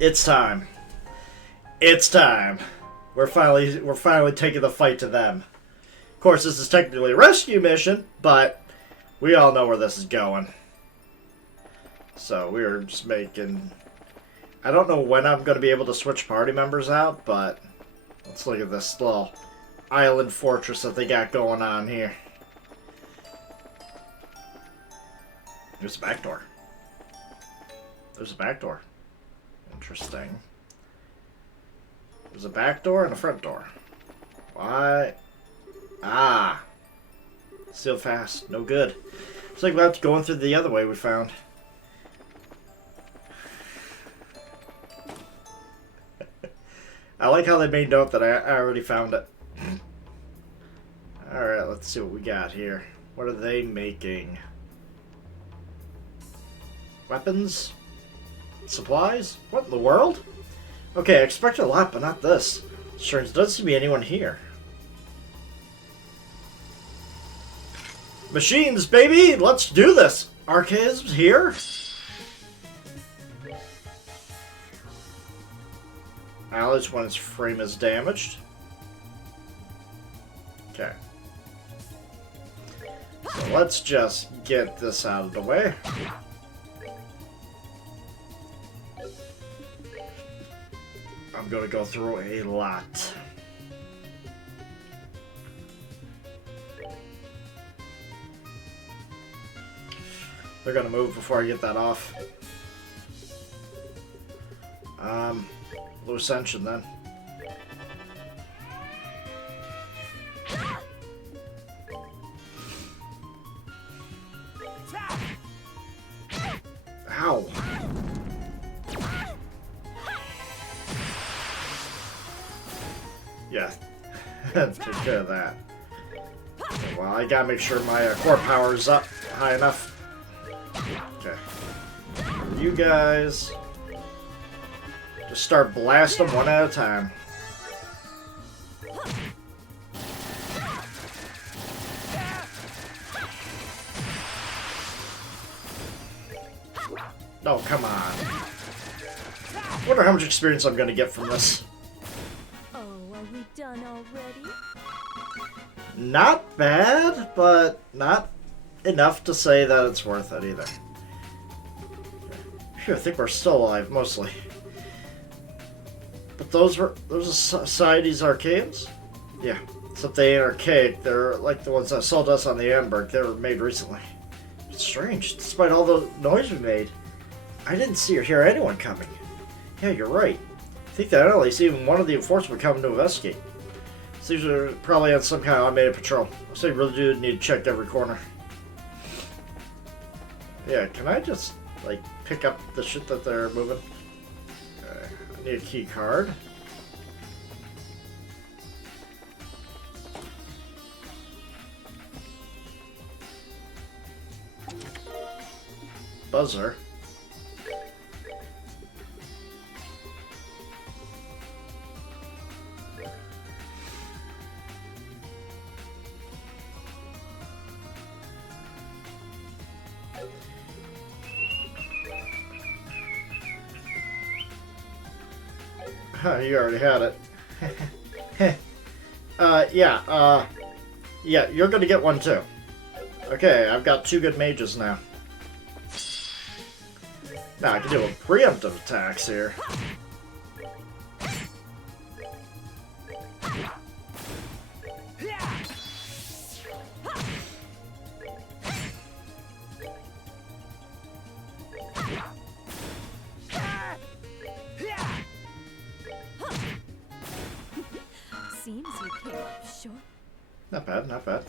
It's time. It's time. We're finally taking the fight to them. Of course, this is technically a rescue mission, but we all know where this is going. So we're just making... I don't know when I'm going to be able to switch party members out, but let's look at this little island fortress that they got going on here. There's a back door. There's a back door. Interesting. There's a back door and a front door. Why? Ah. Sealed fast. No good. Looks like we'll have to go in through the other way we found. I like how they made note that I already found it. Alright, let's see what we got here. What are they making? Weapons? Supplies? What in the world? Okay, I expected a lot, but not this. Sure, there doesn't seem to be anyone here. Machines, baby! Let's do this! Archaism's here? Acknowledge when its frame is damaged. Okay. So let's just get this out of the way. I'm gonna go through a lot. They're gonna move before I get that off. Low ascension then. Ow. Yeah. Take care of that. Well, I gotta make sure my core power is up high enough. Okay. You guys... just start blasting them one at a time. Oh, come on. Wonder how much experience I'm gonna get from this. Oh, are we done already? Not bad, but not enough to say that it's worth it either. Phew, I think we're still alive, mostly. But those are Society's arcades? Yeah. Except they ain't archaic. They're like the ones that sold us on the Amberg. They were made recently. It's strange. Despite all the noise we made, I didn't see or hear anyone coming. Yeah, you're right. I think that at least even one of the enforcement coming to investigate. These are probably on some kind of automated patrol. So you really do need to check every corner. Yeah, can I just, like, pick up the shit that they're moving? Okay, I need a key card. Buzzer. Huh, you already had it. Yeah, you're gonna get one too. Okay, I've got 2 good mages now. Now I can do a preemptive attacks here. Seems you came up short. Not bad, not bad.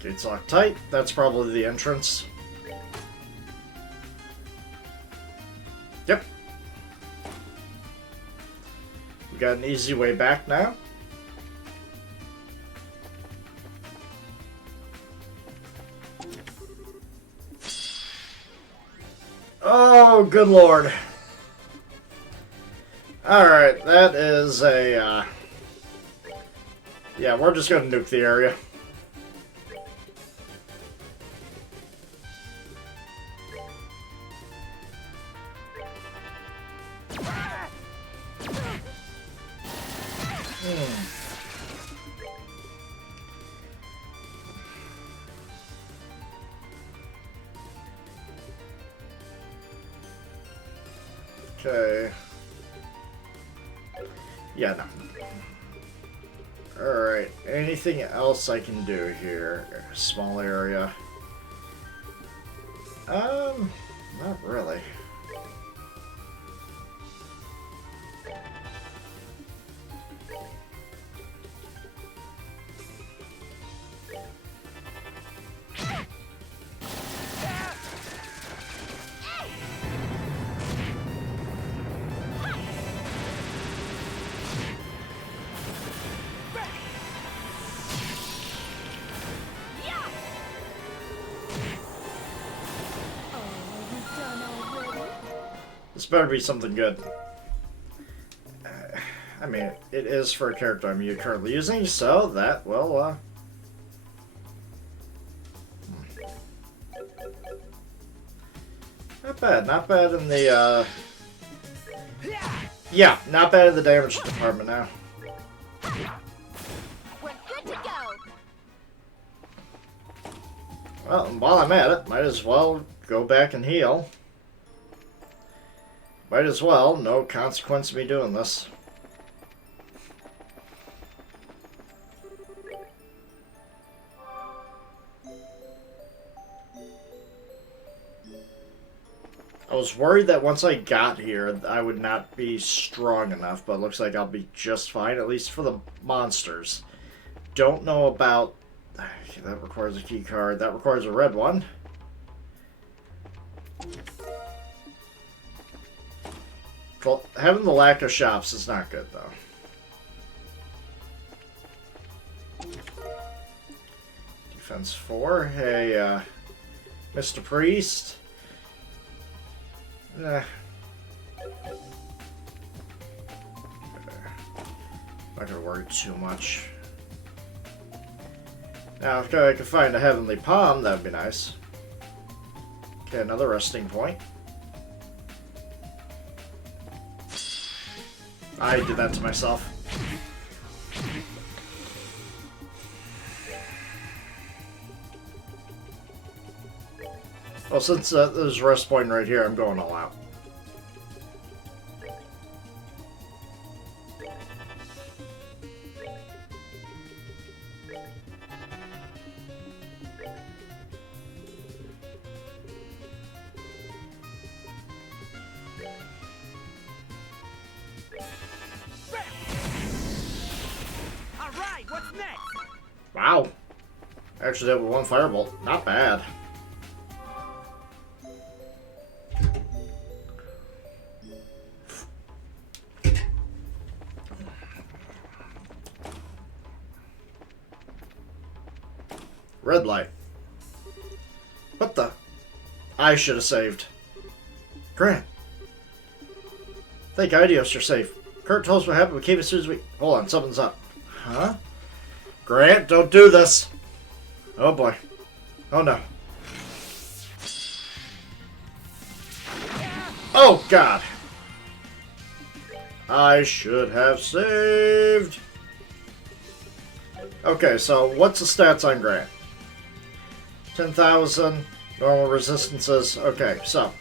Gates locked tight. That's probably the entrance. Yep. We got an easy way back now. Oh, good lord. Alright, that is a, Yeah, we're just gonna nuke the area. Okay. Yeah, no. Alright, anything else I can do here? Small area. Not really. Oh, are we done already? This better be something good. I mean, it is for a character I'm currently using, so that, well, not bad. Not bad in the, yeah, not bad in the damage department now. We're good to go. Well, and while I'm at it, might as well go back and heal. Might as well. No consequence of me doing this. I was worried that once I got here, I would not be strong enough, but it looks like I'll be just fine, at least for the monsters. Don't know about... Okay, that requires a key card. That requires a red one. Well, having the lack of shops is not good, though. Defense 4. Hey, Mr. Priest. Not gonna worry too much. Now, if I could find a heavenly palm, that'd be nice. Okay, another resting point. I did that to myself. Well, since there's a rest point right here, I'm going all out. Alright, what's next? Wow. Actually, that with one firebolt. Not bad. Red light. What the? I should have saved. Grant. Thank Idios, you're safe. Kurt told us what happened. We came as soon as we... Hold on, something's up. Huh? Grant, don't do this. Oh boy. Oh no. Oh god. I should have saved. Okay, so what's the stats on Grant? 10,000, normal resistances. Okay, so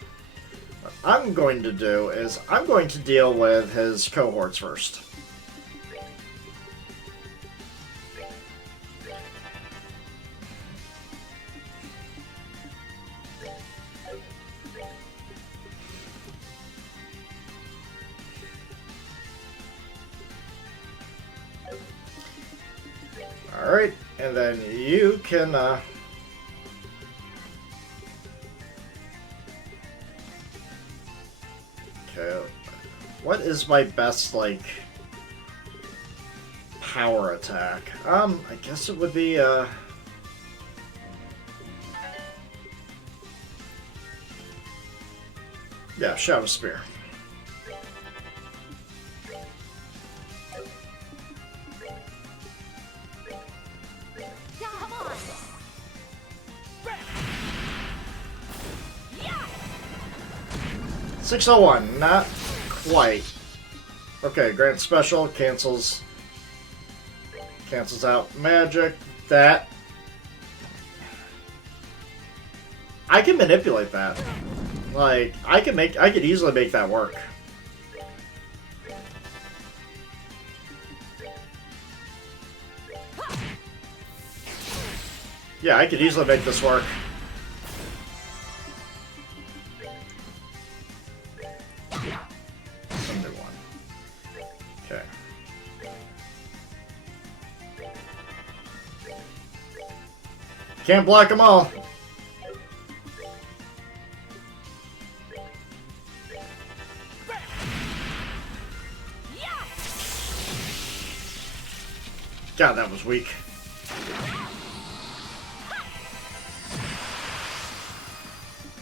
what I'm going to do is I'm going to deal with his cohorts first. Alright, and then you can, okay, what is my best, like, power attack? I guess it would be, yeah, Shadow Spear. 601, not quite. Okay, Grant Special cancels out magic. That I can manipulate that. Like I could easily make that work. Yeah, I could easily make this work. Okay. Can't block them all. God, that was weak.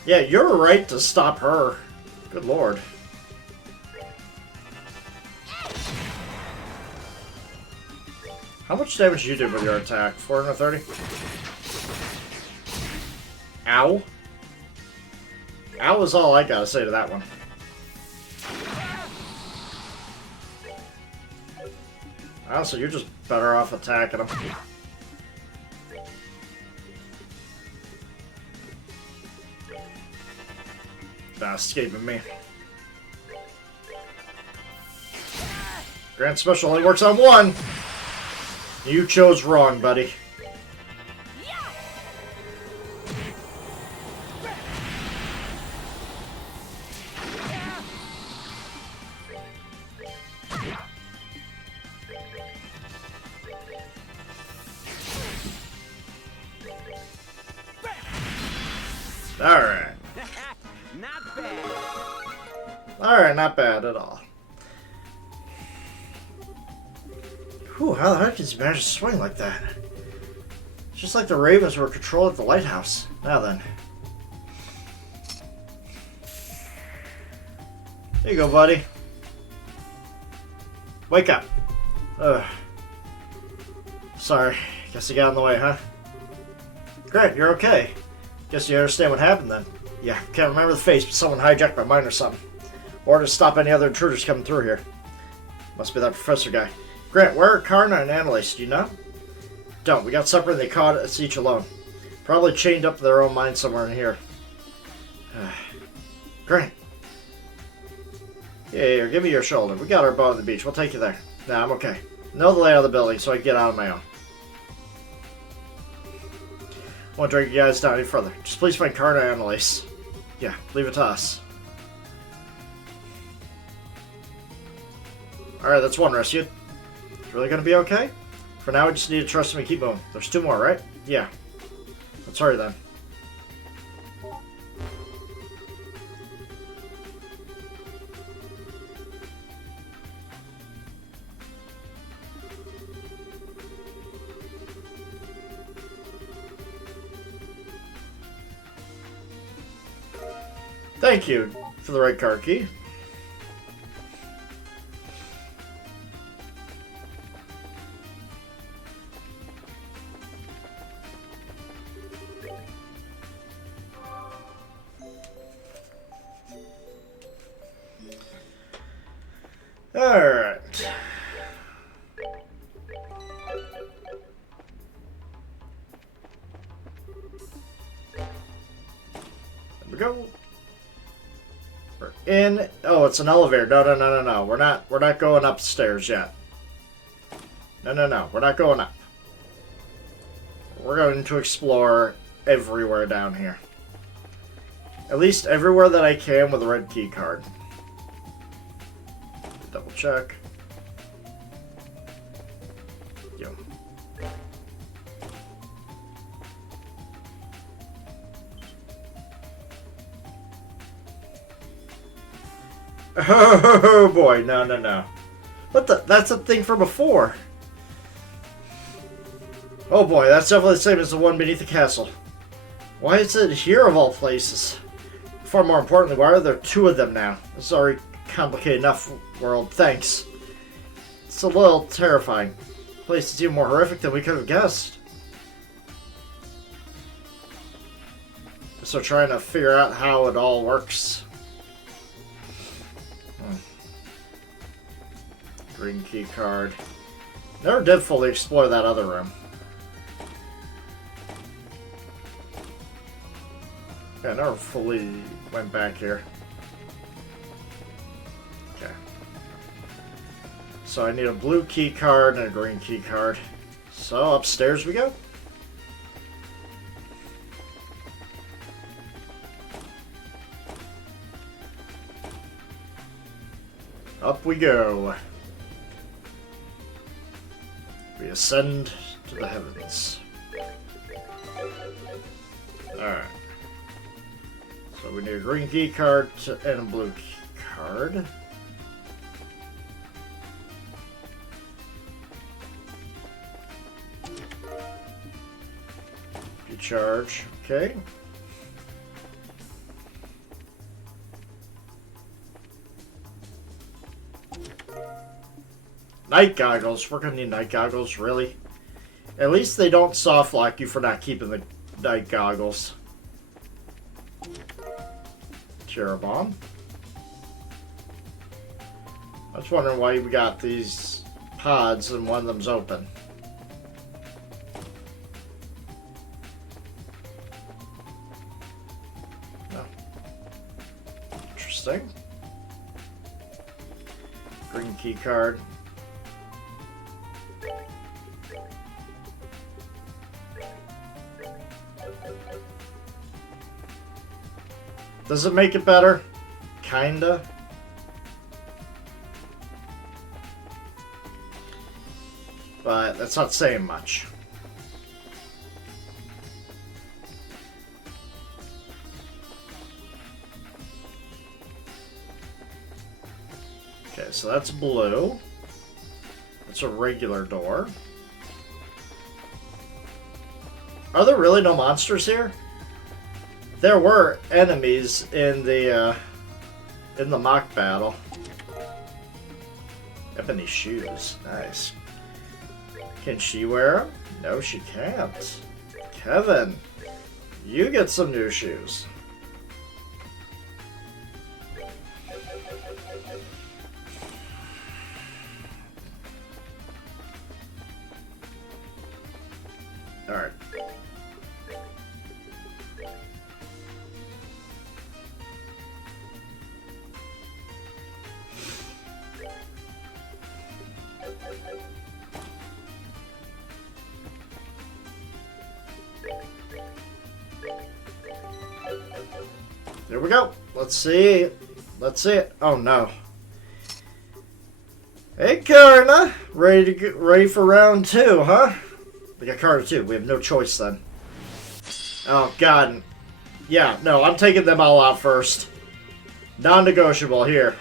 Yeah, you're right to stop her. Good lord. How much damage did you do with your attack? 430? Ow. Ow is all I gotta say to that one. Honestly, you're just better off attacking him. Not escaping me. Grand Special only works on one. You chose wrong, buddy. Alright. Not bad. Alright, not bad at all. Whew, how the heck did you manage to swing like that? It's just like the Ravens were controlled at the lighthouse. Now then. There you go, buddy. Wake up. Ugh. Sorry. Guess you got in the way, huh? Great, you're okay. Guess you understand what happened then. Yeah, can't remember the face, but someone hijacked my mind or something. Or to stop any other intruders coming through here. Must be that professor guy. Grant, where are Karna and Annalise? Do you know? Don't. We got supper and they caught us each alone. Probably chained up to their own mind somewhere in here. Grant. Yeah, here, give me your shoulder. We got our boat on the beach. We'll take you there. Nah, I'm okay. Know the layout of the building, so I can get out on my own. Won't drag you guys down any further. Just please find Karna and Annalise. Yeah, leave it to us. Alright, that's one rescue. It's really gonna be okay? For now, we just need to trust him and keep moving. There's two more, right? Yeah. Let's hurry then. Thank you for the right card key. Alright. There we go. We're in. Oh, it's an elevator. No. We're not going upstairs yet. No. We're not going up. We're going to explore everywhere down here. At least everywhere that I can with a red key card. Double check. Yo. Oh boy, no. What the? That's a thing from before. Oh boy, that's definitely the same as the one beneath the castle. Why is it here of all places? Far more importantly, why are there two of them now? This is already complicated enough, world. Thanks. It's a little terrifying. The place is even more horrific than we could have guessed. So trying to figure out how it all works. Green key card. Never did fully explore that other room. Yeah, I never fully went back here. Okay. So I need a blue key card and a green key card. So upstairs we go. Up we go. We ascend to the heavens. Alright. So we need a green key card and a blue key card. Recharge. Okay. Night goggles. We're gonna need night goggles, really? At least they don't soft lock you for not keeping the night goggles. Cherubon. I was wondering why we got these pods and one of them's open. No. Interesting. Green key card. Does it make it better? Kinda. But that's not saying much. Okay, so that's blue. That's a regular door. Are there really no monsters here? There were enemies in the mock battle. Ebony shoes, nice. Can she wear them? No, she can't. Kevin, you get some new shoes. All right. There we go. Let's see. Let's see it. Oh no. Hey Karna, ready for round 2, huh? We got Karna 2. We have no choice then. Oh god. Yeah, no, I'm taking them all out first. Non-negotiable here.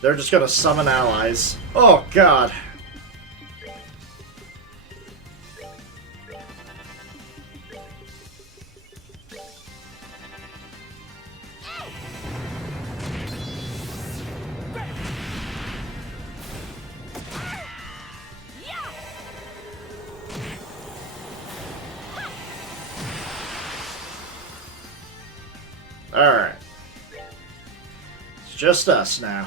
They're just gonna summon allies. Oh god. Alright. It's just us now.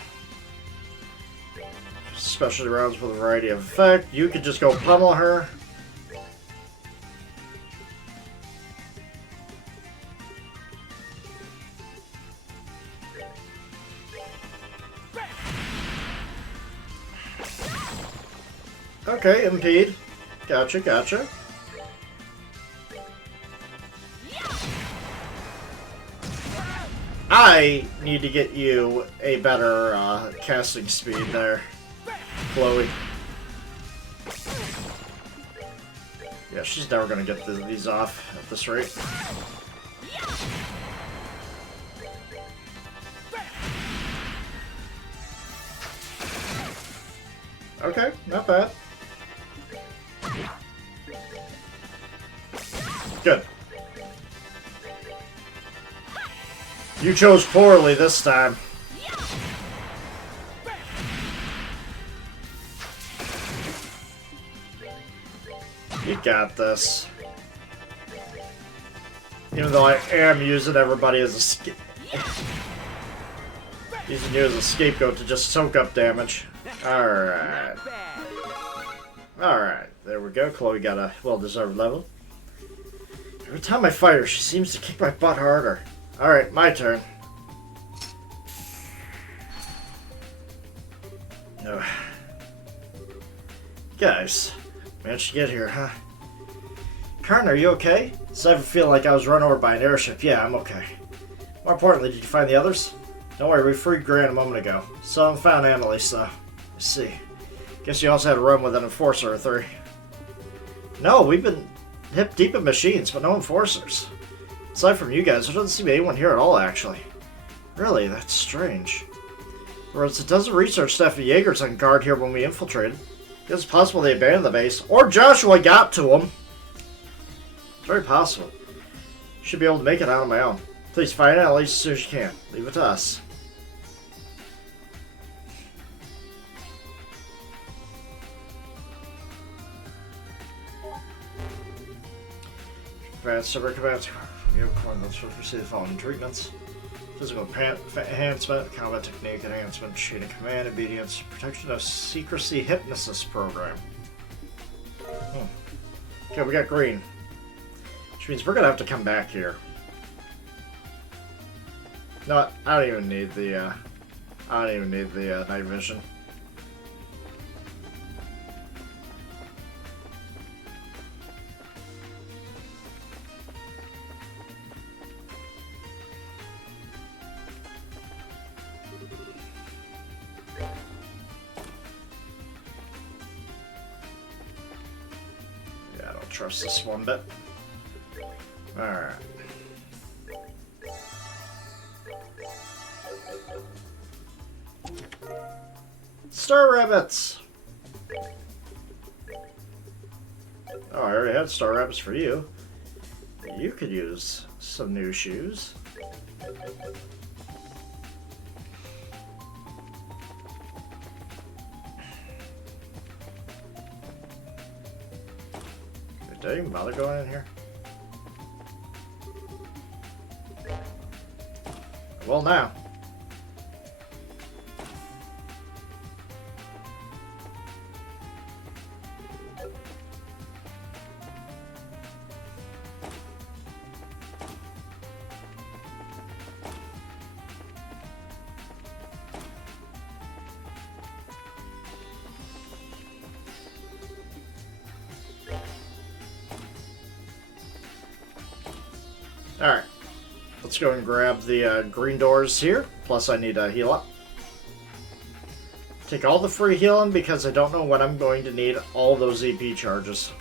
Specialty rounds with a variety of effect. You could just go pummel her. Okay, impede. Gotcha, gotcha. I need to get you a better casting speed there, Chloe. Yeah, she's never gonna get these off at this rate. Okay, not bad. Good. You chose poorly this time. You got this. Even though I am using everybody as a Using you as a scapegoat to just soak up damage. Alright. Not bad. Alright, there we go. Chloe got a well-deserved level. Every time I fight her, she seems to kick my butt harder. Alright, my turn. No. Guys, managed to get here, huh? Karn, are you okay? So I feel like I was run over by an airship. Yeah, I'm okay. More importantly, did you find the others? Don't worry, we freed Grant a moment ago. So I found Annalise, though. I see. Guess you also had to run with an enforcer or three. No, we've been hip deep in machines, but no enforcers. Aside from you guys, there doesn't seem to be anyone here at all, actually. Really, that's strange. There was a dozen research staff of Jaegers on guard here when we infiltrated. It's possible they abandoned the base, or Joshua got to them. It's very possible. Should be able to make it out on my own. Please find out at least as soon as you can. Leave it to us. Advanced Super Commands. We have coordinates for receive the following treatments. Physical enhancement, combat technique enhancement, chain of command, obedience, protection of secrecy, hypnosis program. Okay, we got green. Which means we're gonna have to come back here. No, I don't even need the night vision. Trust this one bit. Alright. Star Rabbits! Oh, I already had Star Rabbits for you. You could use some new shoes. Did I even bother going in here? Well, now. Alright, let's go and grab the green doors here, plus I need to heal up. Take all the free healing because I don't know when I'm going to need all those EP charges.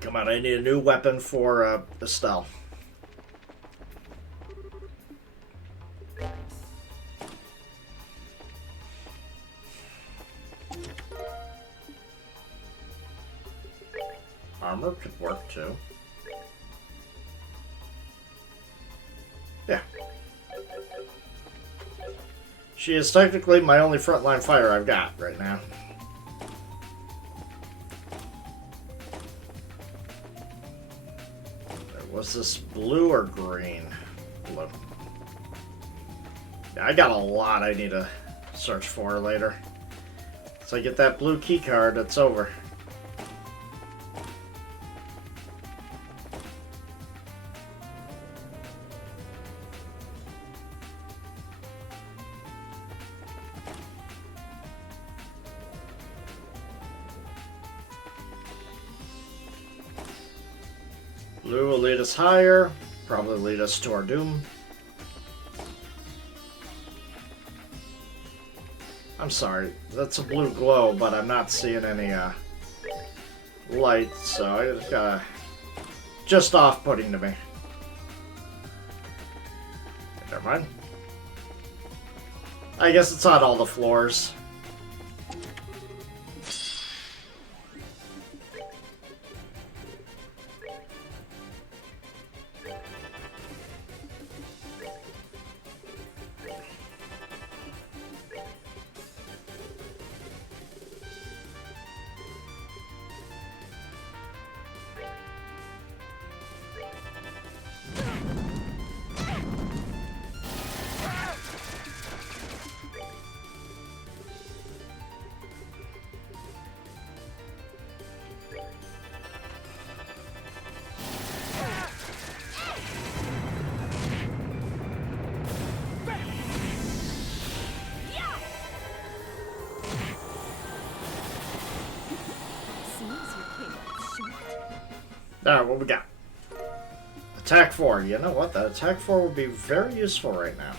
Come on, I need a new weapon for Estelle. Armor could work too. Yeah. She is technically my only frontline fighter I've got right now. Was this blue or green? Blue. Yeah, I got a lot I need to search for later. So I get that blue key card, it's over. Blue will lead us higher, probably lead us to our doom. I'm sorry, that's a blue glow, but I'm not seeing any light, so I just gotta... just off-putting to me. Never mind. I guess it's on all the floors. Alright, what we got? Attack 4. You know what? That attack 4 would be very useful right now.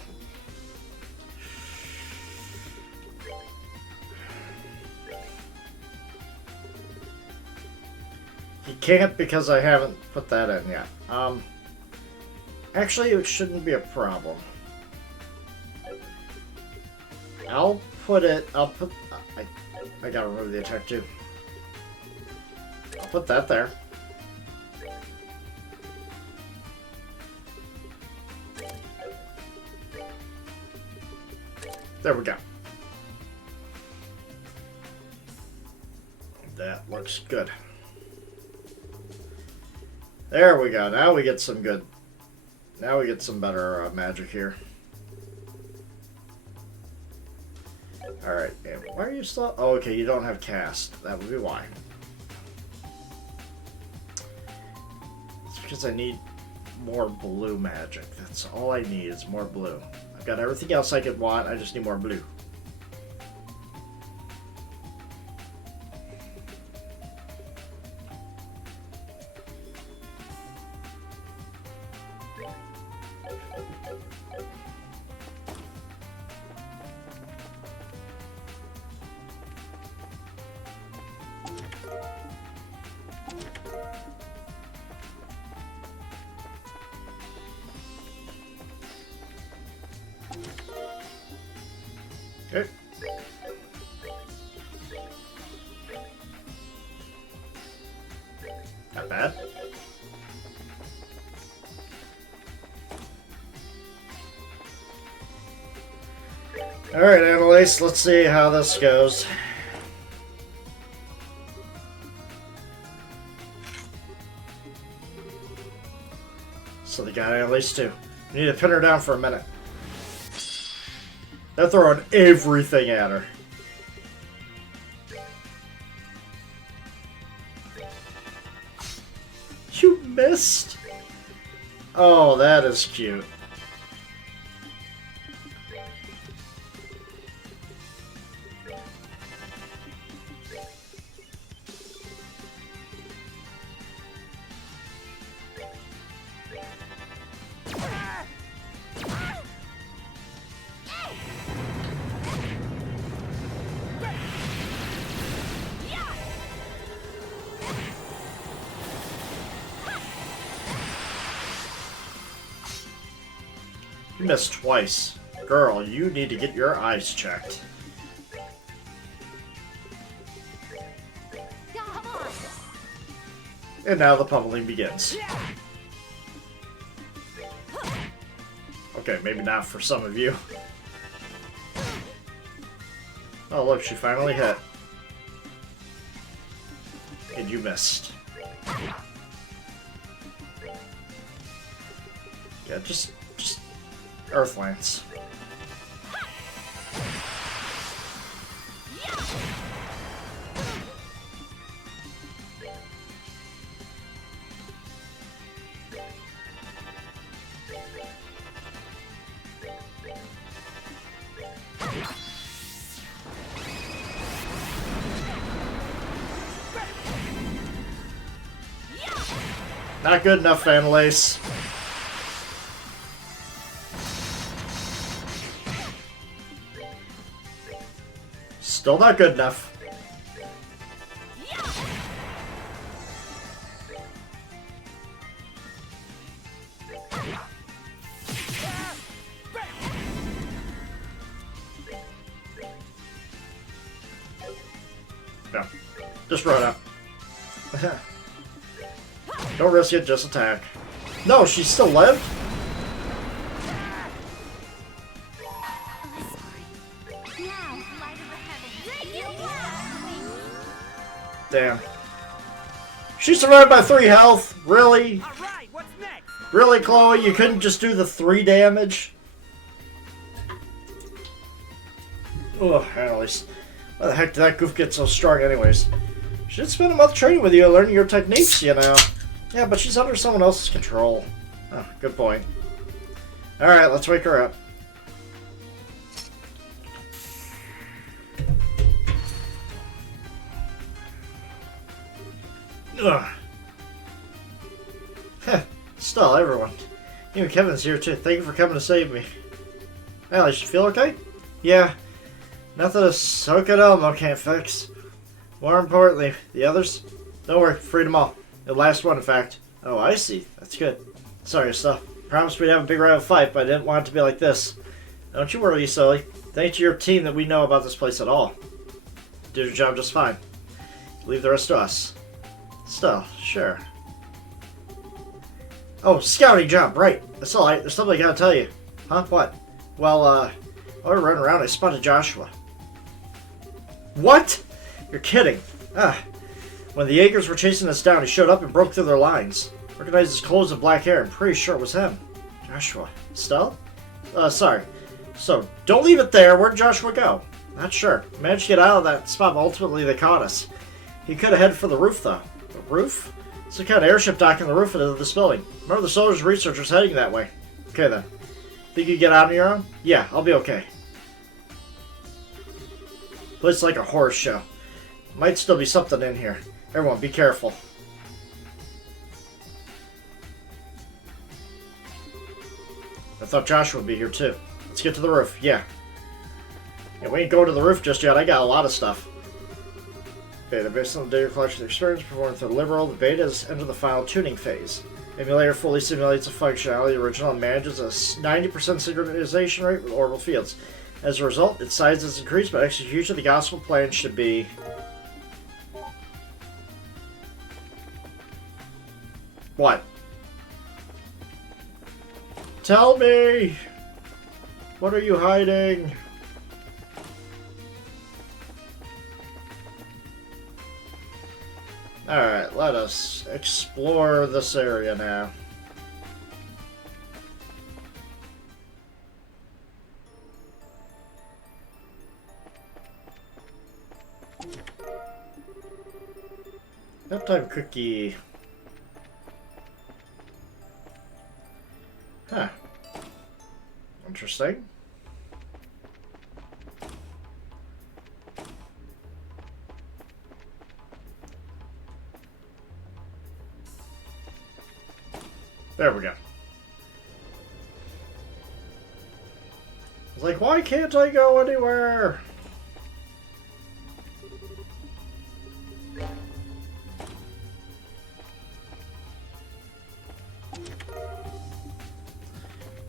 You can't because I haven't put that in yet. Actually, it shouldn't be a problem. I'll put... I gotta remove the attack too. I'll put that there. There we go. That looks good. There we go. Now we get some good... Now we get some better magic here. Alright, and why are you still... Oh, okay, you don't have cast. That would be why. It's because I need more blue magic. That's all I need is more blue. I've got everything else I could want, I just need more blue. Okay. Not bad. Alright, Annalise, let's see how this goes. So they got Annalise too. We need to pin her down for a minute. They're throwing everything at her. You missed? Oh, that is cute. You missed twice. Girl, you need to get your eyes checked. Come on. And now the pummeling begins. Okay, maybe not for some of you. Oh look, she finally hit. And you missed. Yeah, just Earth Lance. Not good enough, Annalise. Still not good enough. No. Just run up. Don't risk it, just attack. No, she still lived? Damn. She survived by 3 health? Really? Alright, what's next? Really, Chloe? You couldn't just do the 3 damage? Ugh, Annalise. Why the heck did that goof get so strong anyways? She did spend a month training with you and learning your techniques, you know. Yeah, but she's under someone else's control. Oh, good point. Alright, let's wake her up. Ugh. Still, everyone. Even Kevin's here too. Thank you for coming to save me. Alice, you feel okay? Yeah. Nothing a soak at Elmo can't fix. More importantly, the others? Don't worry, freed them all. The last one, in fact. Oh, I see. That's good. Sorry, Estelle. Promised we'd have a big rival fight, but I didn't want it to be like this. Don't you worry, silly. Thanks to your team that we know about this place at all. You did your job just fine. Leave the rest to us. Still, sure. Oh, scouting job, right. That's all right. There's something I gotta tell you. Huh? What? Well, while we were running around, I spotted Joshua. What? You're kidding. When the Jaegers were chasing us down, he showed up and broke through their lines. Recognized his clothes and black hair. I'm pretty sure it was him. Joshua. Stella? Sorry. So, don't leave it there. Where'd Joshua go? Not sure. Managed to get out of that spot, but ultimately they caught us. He could have headed for the roof, though. The roof? It's a kind of airship docking the roof of this building. Remember the soldiers and researchers heading that way. Okay, then. Think you can get out on your own? Yeah, I'll be okay. Place like a horror show. Might still be something in here. Everyone, be careful. I thought Joshua would be here too. Let's get to the roof. Yeah. Yeah, we ain't going to the roof just yet. I got a lot of stuff. Beta, based on the data collection experience performed through Liberal, the beta has entered the final tuning phase. Emulator fully simulates the functionality of the original and manages a 90% synchronization rate with orbital fields. As a result, its size has increased, but execution of the gospel plan should be... What? Tell me! What are you hiding? Alright, let us explore this area now. Bedtime cookie. Huh. Interesting. There we go. I was like, why can't I go anywhere?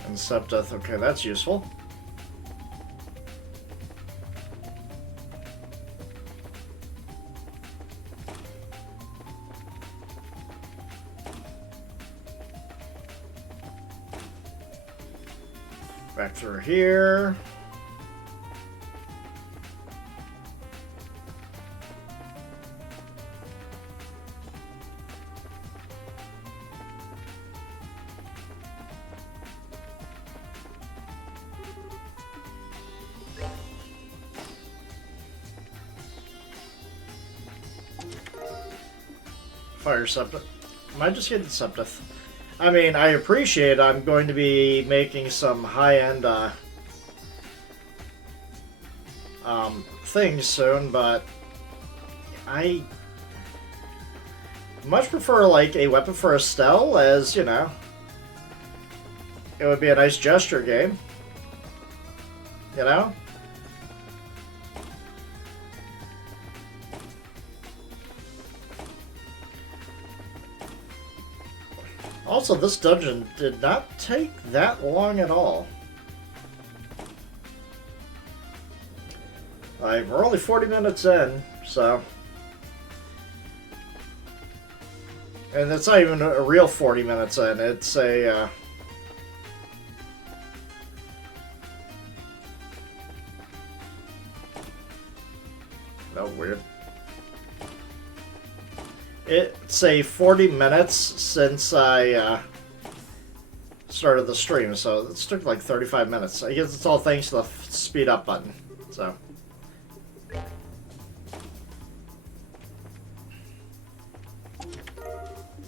And Septeth, okay, that's useful. Back through here. Fire Septeth. Am I just getting Septeth? I mean, I appreciate I'm going to be making some high-end things soon, but I much prefer like a weapon for Estelle, as you know, it would be a nice gesture game, you know. Also, this dungeon did not take that long at all. Like, we're only 40 minutes in, so... And it's not even a real 40 minutes in, it's a... No, weird. It's a 40 minutes since I started the stream, so it took like 35 minutes. I guess it's all thanks to the speed up button. So,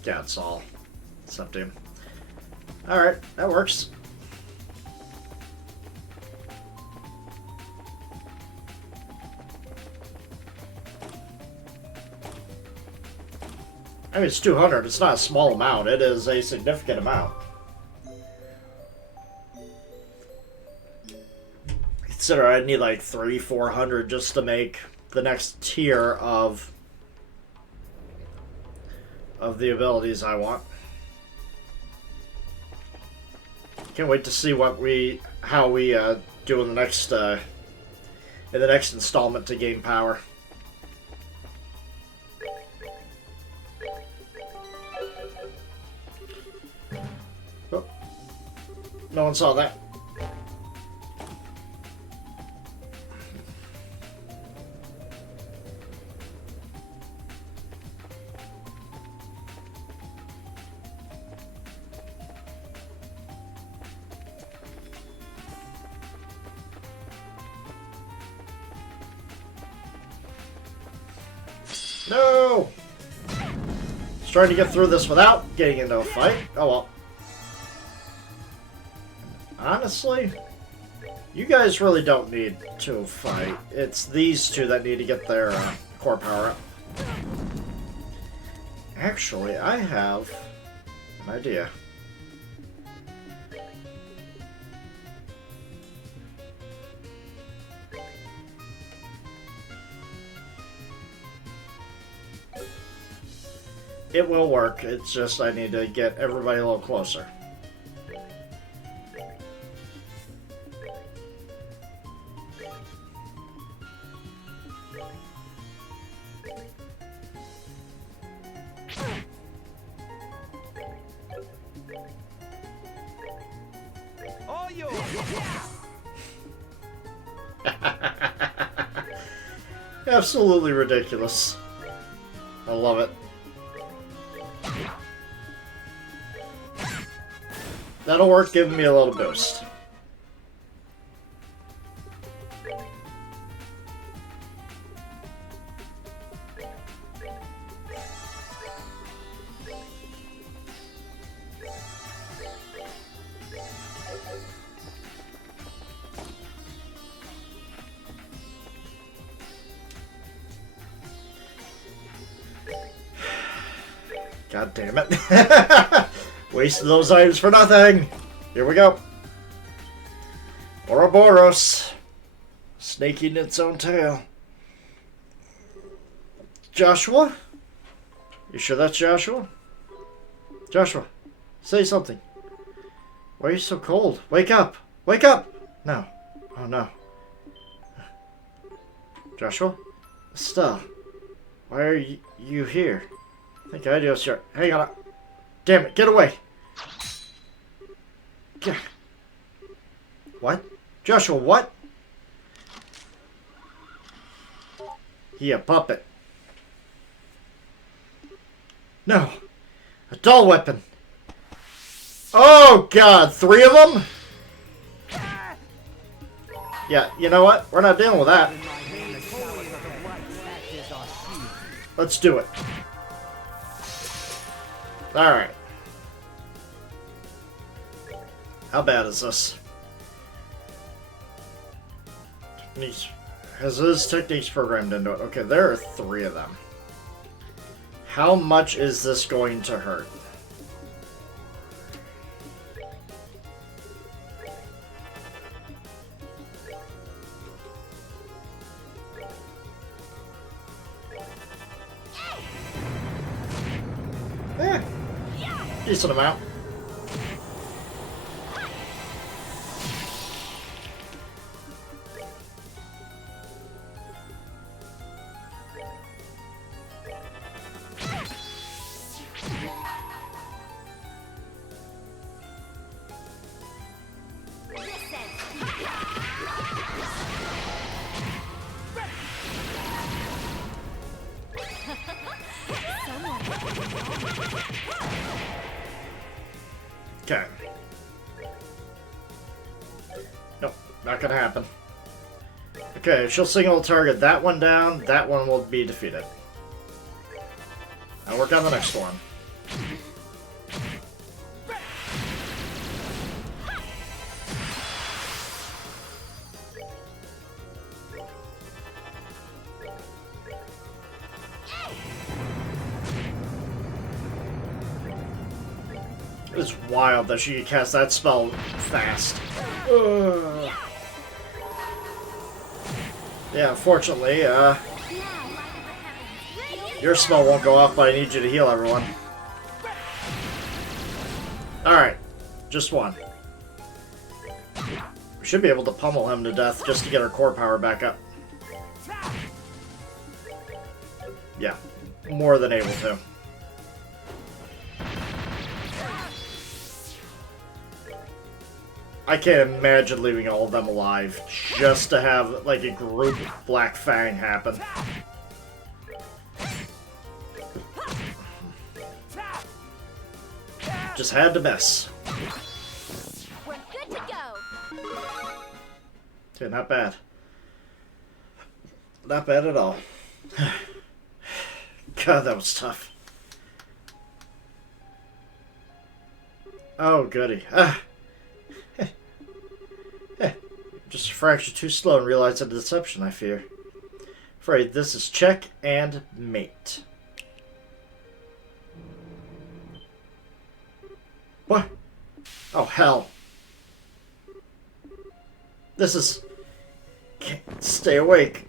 yeah, it's all. It's up to him. All right, that works. I mean, it's 200. It's not a small amount. It is a significant amount. Consider I need like 300-400 just to make the next tier of the abilities I want. Can't wait to see how we do in the next installment to gain power. Oh, no one saw that. No! Just trying to get through this without getting into a fight. Oh well. Honestly, you guys really don't need to fight. It's these two that need to get their core power up. Actually, I have an idea. It will work, it's just I need to get everybody a little closer. All yours. Absolutely ridiculous. I love it. That'll work, giving me a little boost. God damn it. Wasted those items for nothing. Here we go. Ouroboros. Snake eating its own tail. Joshua? You sure that's Joshua? Joshua, say something. Why are you so cold? Wake up! Wake up! No. Oh no. Joshua? Estelle. Why are you here? I think I do, sir. Hang on. Damn it, get away! What? Joshua, what? He a puppet. No. A dull weapon. Oh god, 3 of them? Yeah, you know what? We're not dealing with that. Let's do it. Alright. How bad is this? Techniques. Has his techniques programmed into it? Okay, there are 3 of them. How much is this going to hurt? Decent amount. Okay. Nope, not gonna happen. Okay, she'll single target that one down, that one will be defeated. I'll work on the next one. It's wild that she can cast that spell fast. Ugh. Yeah, unfortunately, your spell won't go off, but I need you to heal everyone. Alright, just one. We should be able to pummel him to death just to get our core power back up. Yeah, more than able to. I can't imagine leaving all of them alive just to have, like, a group Black Fang happen. Just had to miss. We're good to go. Okay, not bad. Not bad at all. God, that was tough. Oh, goody. Just a fraction too slow and realize the deception, I fear. Afraid this is check and mate. What? Oh, hell. This is... Can't stay awake.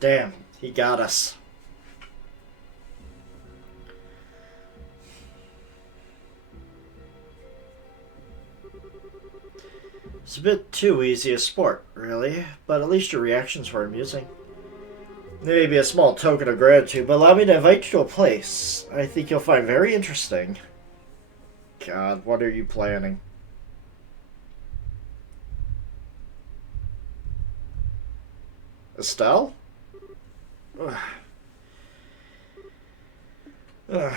Damn, he got us. It's a bit too easy a sport, really, but at least your reactions were amusing. Maybe a small token of gratitude, but allow me to invite you to a place I think you'll find very interesting. God, what are you planning? Estelle? Ugh. Ugh.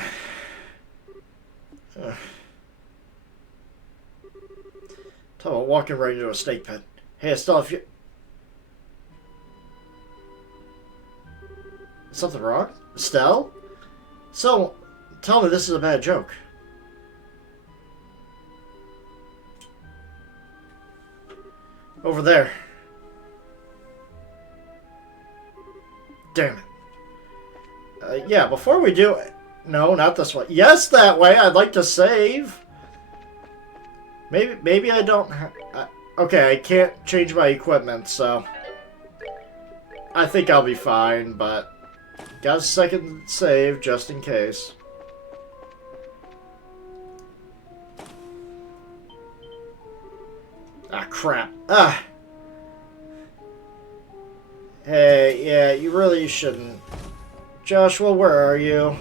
Ugh. Talk about walking right into a snake pit. Hey, Estelle, if you... Is something wrong? Estelle? So, tell me this is a bad joke. Over there. Damn it. Yeah, before we do... No, not this way. Yes, that way. I'd like to save. Maybe I don't... okay, I can't change my equipment, so... I think I'll be fine, but... Got a second save, just in case. Ah, crap. Ah! Hey, yeah, you really shouldn't. Joshua, where are you?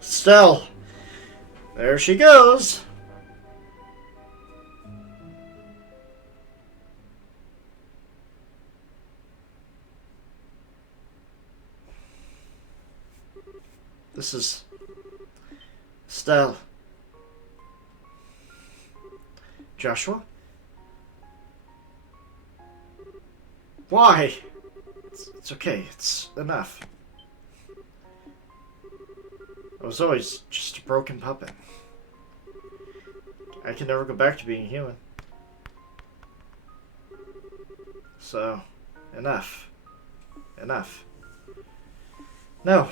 Still, there she goes. This is Stell. Joshua? Why? It's okay. It's enough. I was always just a broken puppet. I can never go back to being human. So, enough. Enough. No.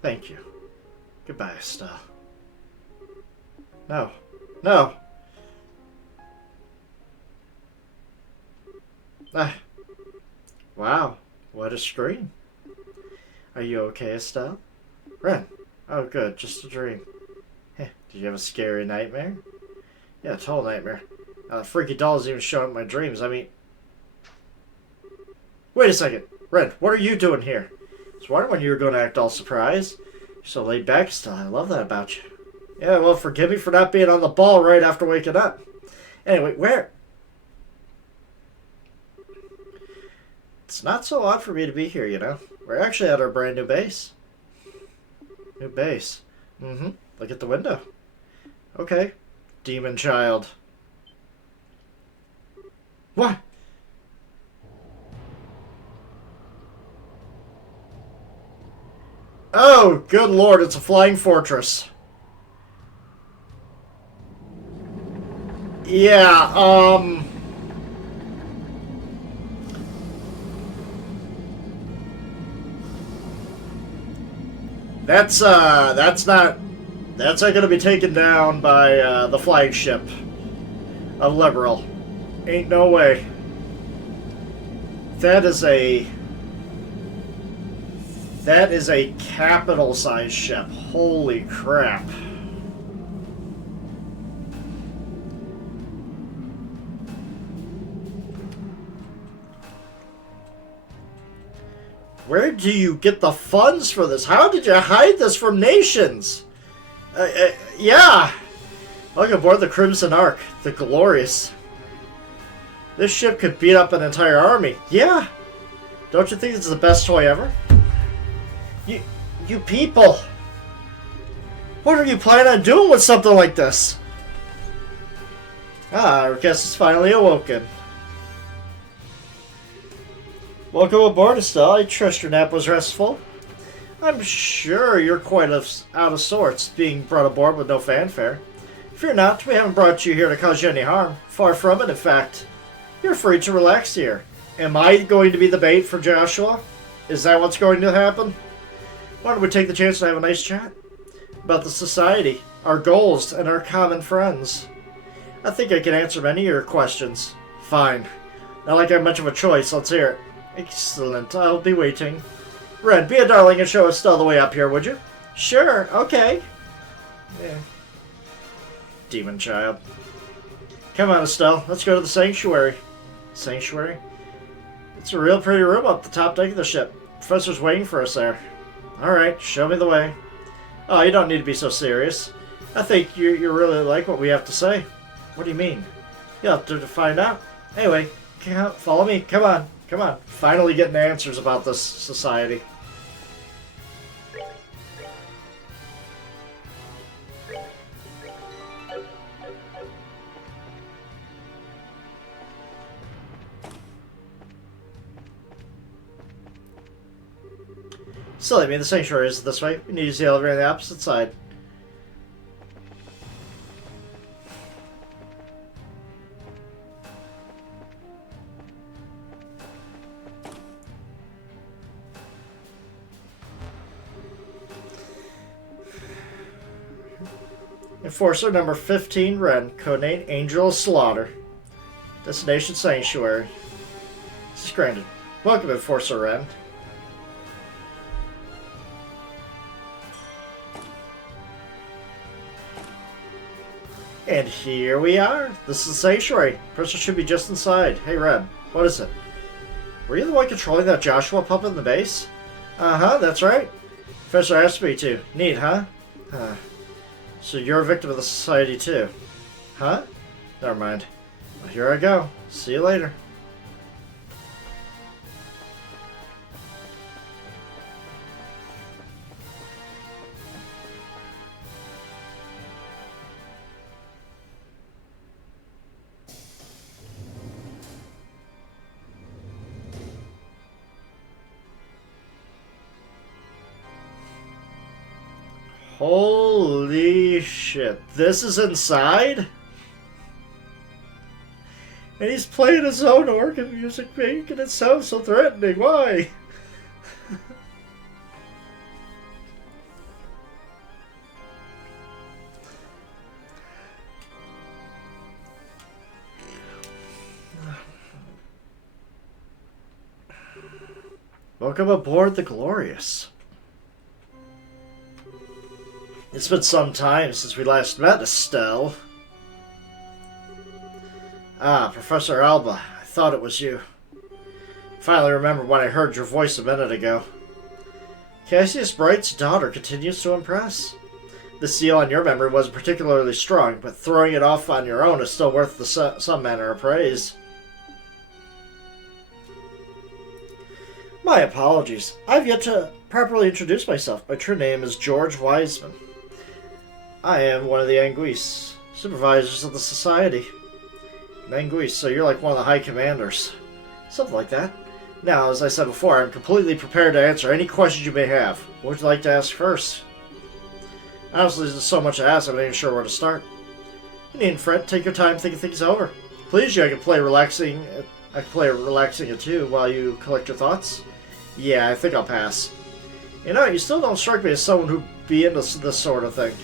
Thank you. Goodbye, Estelle. No. No! Ah. Wow. What a scream. Are you okay, Estelle? Ren. Oh, good. Just a dream. Heh. Did you have a scary nightmare? Yeah, a total nightmare. The freaky doll's even showing up in my dreams. I mean... Wait a second. Ren, what are you doing here? I was wondering when you were going to act all surprised. You're so laid back, Estelle. I love that about you. Yeah, well, forgive me for not being on the ball right after waking up. Anyway, where... It's not so odd for me to be here, you know. We're actually at our brand new base. New base. Mm-hmm. Look at the window. Okay. Demon child. What? Oh, good lord, it's a flying fortress. Yeah, that's not gonna be taken down by, the flagship of Liberal. Ain't no way. That is a capital-sized ship. Holy crap. Where do you get the funds for this? How did you hide this from nations? Yeah. Welcome aboard the Crimson Ark, the Glorious. This ship could beat up an entire army. Yeah. Don't you think it's the best toy ever? You people. What are you planning on doing with something like this? Ah, our guest is finally awoken. Welcome aboard, Estelle. I trust your nap was restful. I'm sure you're quite out of sorts, being brought aboard with no fanfare. Fear not, we haven't brought you here to cause you any harm. Far from it, in fact. You're free to relax here. Am I going to be the bait for Joshua? Is that what's going to happen? Why don't we take the chance to have a nice chat? About the society, our goals, and our common friends. I think I can answer many of your questions. Fine. Not like I have much of a choice, let's hear it. Excellent, I'll be waiting. Red, be a darling and show Estelle the way up here, would you? Sure, okay. Yeah. Demon child. Come on, Estelle, let's go to the sanctuary. Sanctuary? It's a real pretty room up the top deck of the ship. Professor's waiting for us there. Alright, show me the way. Oh, you don't need to be so serious. I think you really like what we have to say. What do you mean? You'll have to find out. Anyway, follow me, come on. Come on, finally getting answers about this society. Silly me, the sanctuary is this way. We need to use the elevator on the opposite side. Enforcer number 15, Ren, codename Angel of Slaughter. Destination Sanctuary. This is granted. Welcome, Enforcer Ren. And here we are. This is the Sanctuary. Person should be just inside. Hey, Ren, what is it? Were you the one controlling that Joshua puppet in the base? Uh-huh, that's right. Professor asked me to. Neat, huh? Huh. So you're a victim of the society too. Huh? Never mind. Well, here I go. See you later. Holy shit. This is inside? And he's playing his own organ music, making it sound so threatening. Why? Welcome aboard the Glorious. It's been some time since we last met, Estelle. Ah, Professor Alba. I thought it was you. Finally remembered when I heard your voice a minute ago. Cassius Bright's daughter continues to impress. The seal on your memory wasn't particularly strong, but throwing it off on your own is still worth some manner of praise. My apologies. I've yet to properly introduce myself. My true name is George Wiseman. I am one of the Anguisse, supervisors of the Society. Anguisse, so you're like one of the High Commanders. Something like that. Now, as I said before, I'm completely prepared to answer any questions you may have. What would you like to ask first? Honestly, there's so much to ask, I'm not even sure where to start. You needn't fret. Take your time thinking things over. Please, I can play relaxing. I can play relaxing at you while you collect your thoughts. Yeah, I think I'll pass. You know, you still don't strike me as someone who'd be into this sort of thing.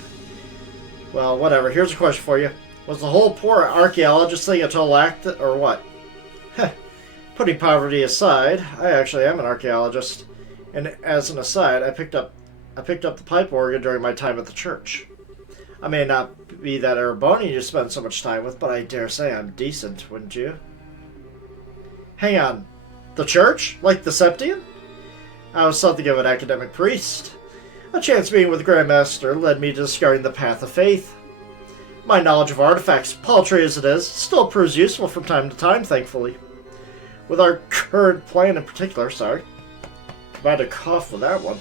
Well, whatever. Here's a question for you. Was the whole poor archaeologist thing a total act, or what? Heh. Putting poverty aside, I actually am an archaeologist. And as an aside, I picked up the pipe organ during my time at the church. I may not be that Ouroboros you spend so much time with, but I dare say I'm decent, wouldn't you? Hang on. The church? Like the Septian? I was something of an academic priest. A chance meeting with the Grand Master led me to discovering the path of faith. My knowledge of artifacts, paltry as it is, still proves useful from time to time, thankfully. With our current plan in particular, sorry. About to cough with that one.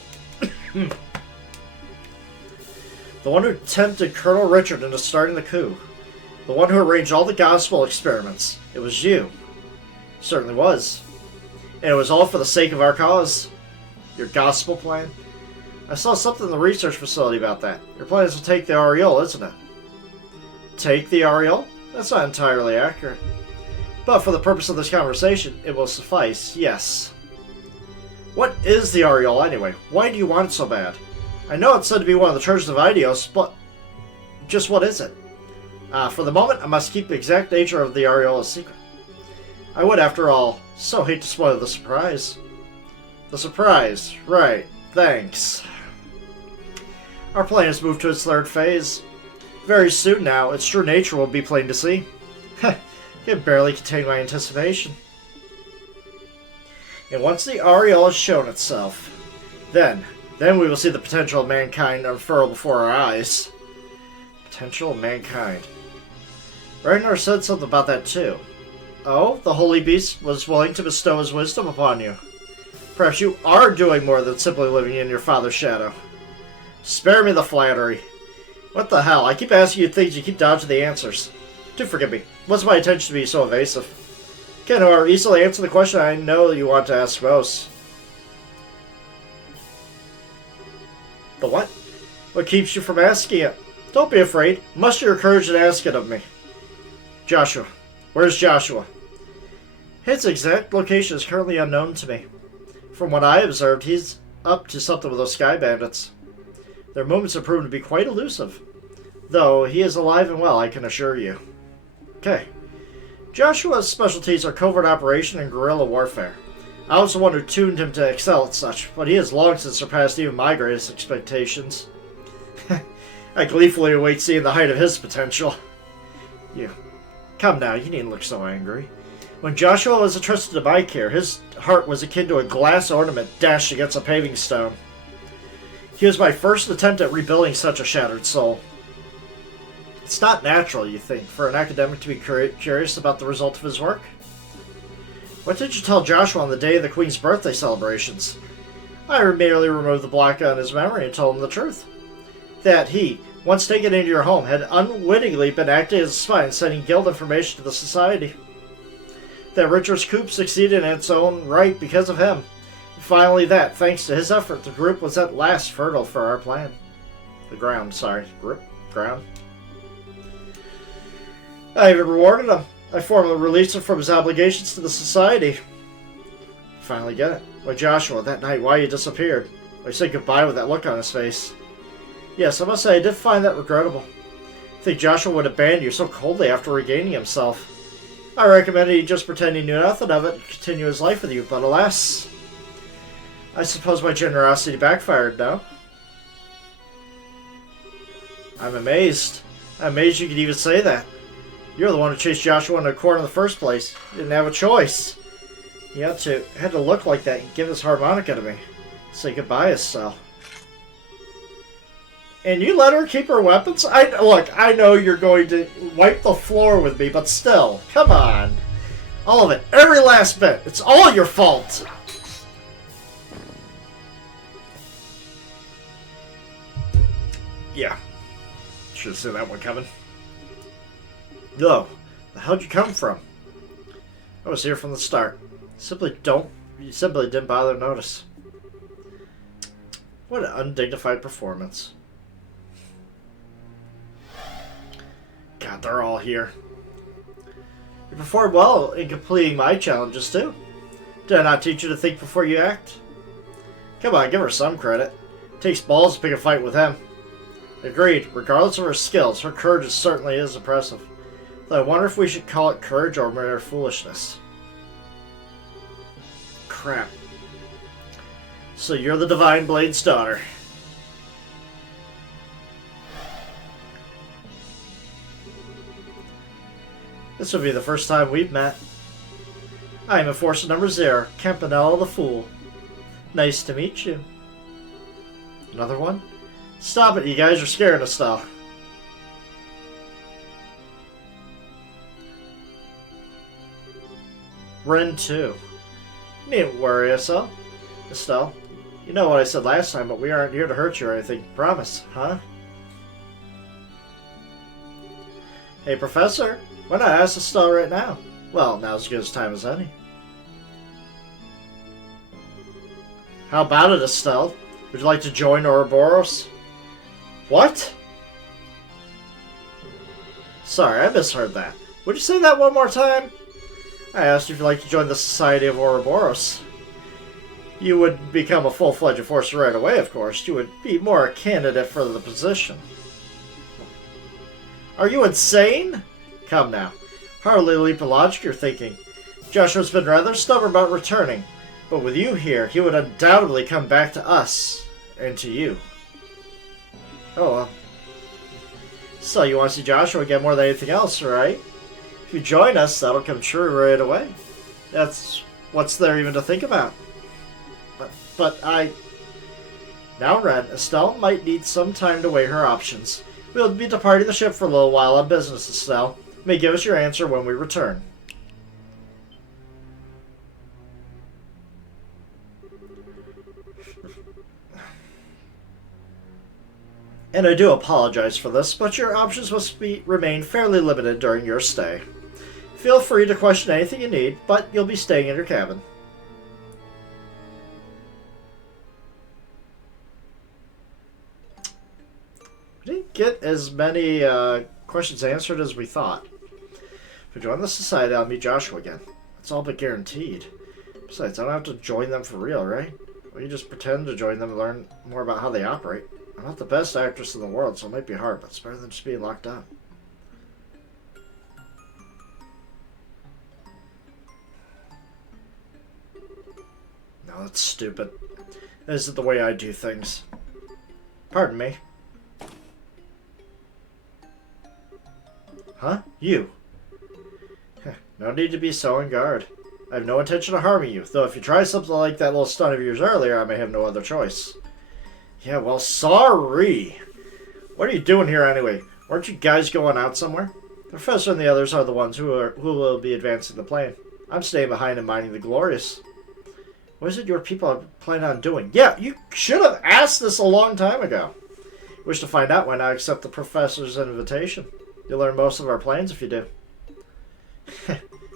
The one who tempted Colonel Richard into starting the coup. The one who arranged all the gospel experiments. It was you. Certainly was. And it was all for the sake of our cause. Your gospel plan? I saw something in the research facility about that. Your plan is to take the aureole, isn't it? Take the aureole? That's not entirely accurate. But for the purpose of this conversation, it will suffice, yes. What is the aureole, anyway? Why do you want it so bad? I know it's said to be one of the treasures of Idios, but just what is it? For the moment, I must keep the exact nature of the aureole a secret. I would, after all, so hate to spoil the surprise. The surprise, right, thanks. Our plan has moved to its third phase. Very soon now, its true nature will be plain to see. I can barely contain my anticipation. And once the aureole has shown itself, then we will see the potential of mankind unfurl before our eyes. Potential of mankind. Ragnar said something about that too. Oh, the Holy Beast was willing to bestow his wisdom upon you. Perhaps you are doing more than simply living in your father's shadow. Spare me the flattery. What the hell? I keep asking you things, you keep dodging the answers. Do forgive me. What's my intention to be so evasive? Can or easily answer the question I know you want to ask most. The what? What keeps you from asking it? Don't be afraid. Muster your courage and ask it of me. Joshua. Where's Joshua? His exact location is currently unknown to me. From what I observed, he's up to something with those sky bandits. Their movements have proven to be quite elusive. Though he is alive and well, I can assure you. Okay. Joshua's specialties are covert operation and guerrilla warfare. I was the one who tuned him to excel at such, but he has long since surpassed even my greatest expectations. I gleefully await seeing the height of his potential. You. Come now, you needn't look so angry. When Joshua was entrusted to my care, his heart was akin to a glass ornament dashed against a paving stone. He was my first attempt at rebuilding such a shattered soul. It's not natural, you think, for an academic to be curious about the result of his work? What did you tell Joshua on the day of the Queen's birthday celebrations? I merely removed the block on his memory and told him the truth. That he, once taken into your home, had unwittingly been acting as a spy and sending guild information to the Society. That Richard's coup succeeded in its own right because of him. And finally that, thanks to his effort, the group was at last fertile for our plan. Ground. I even rewarded him. I formally released him from his obligations to the Society. Finally get it. Why, Joshua, that night, why you disappeared? Why you said goodbye with that look on his face? Yes, I must say I did find that regrettable. I think Joshua would abandon you so coldly after regaining himself. I recommended he just pretend he knew nothing of it and continue his life with you, but alas. I suppose my generosity backfired, no? I'm amazed. I'm amazed you could even say that. You're the one who chased Joshua into a corner in the first place. You didn't have a choice. You had to look like that and give this harmonica to me. Say goodbye, Estelle. And you let her keep her weapons? Look, I know you're going to wipe the floor with me, but still, come on. All of it. Every last bit. It's all your fault. Yeah. Should have seen that one coming. No. The hell'd you come from? I was here from the start. Simply don't you simply didn't bother to notice. What an undignified performance. God, they're all here. You performed well in completing my challenges, too. Did I not teach you to think before you act? Come on, give her some credit. It takes balls to pick a fight with him. Agreed. Regardless of her skills, her courage certainly is impressive. Though I wonder if we should call it courage or mere foolishness. Crap. So you're the Divine Blade's daughter. This will be the first time we've met. I am Enforcer Number 0, Campanella the Fool. Nice to meet you. Another one? Stop it, you guys are scaring us now. Ren 2. You needn't worry yourself, Estelle. You know what I said last time, but we aren't here to hurt you or anything. Promise, huh? Hey, Professor. Why not ask Estelle right now? Well, now's as good a time as any. How about it, Estelle? Would you like to join Ouroboros? What? Sorry, I misheard that. Would you say that one more time? I asked if you'd like to join the Society of Ouroboros. You would become a full-fledged enforcer right away, of course. You would be more a candidate for the position. Are you insane? Come now. Hardly a leap of logic you're thinking. Joshua's been rather stubborn about returning, but with you here, he would undoubtedly come back to us, and to you. Oh well. So you want to see Joshua again more than anything else, right? If you join us, that'll come true right away. That's what's there even to think about. But I... Now, Ren, Estelle might need some time to weigh her options. We'll be departing the ship for a little while on business, Estelle. You may give us your answer when we return. And I do apologize for this, but your options must remain fairly limited during your stay. Feel free to question anything you need, but you'll be staying in your cabin. We didn't get as many questions answered as we thought. If we join the society, I'll meet Joshua again. It's all but guaranteed. Besides, I don't have to join them for real, right? Or you just pretend to join them and learn more about how they operate. I'm not the best actress in the world, so it might be hard, but it's better than just being locked up. No, that's stupid. This isn't the way I do things. Pardon me. Huh? You? No need to be so on guard. I have no intention of harming you, though if you try something like that little stunt of yours earlier, I may have no other choice. Yeah, well, sorry. What are you doing here anyway? Weren't you guys going out somewhere? The professor and the others are the ones who will be advancing the plan. I'm staying behind and minding the glorious. What is it your people are planning on doing? Yeah, you should have asked this a long time ago. Wish to find out, why not accept the professor's invitation? You'll learn most of our plans if you do.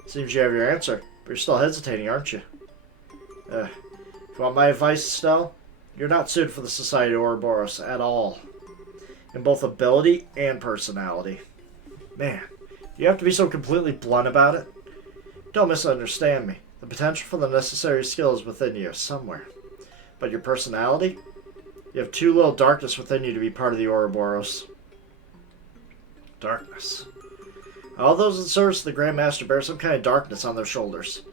Seems you have your answer, but you're still hesitating, aren't you? If you want my advice, Estelle, you're not suited for the Society of Ouroboros at all. In both ability and personality. Man, you have to be so completely blunt about it? Don't misunderstand me. The potential for the necessary skills within you somewhere. But your personality? You have too little darkness within you to be part of the Ouroboros. Darkness. All those in service of the Grand Master bear some kind of darkness on their shoulders.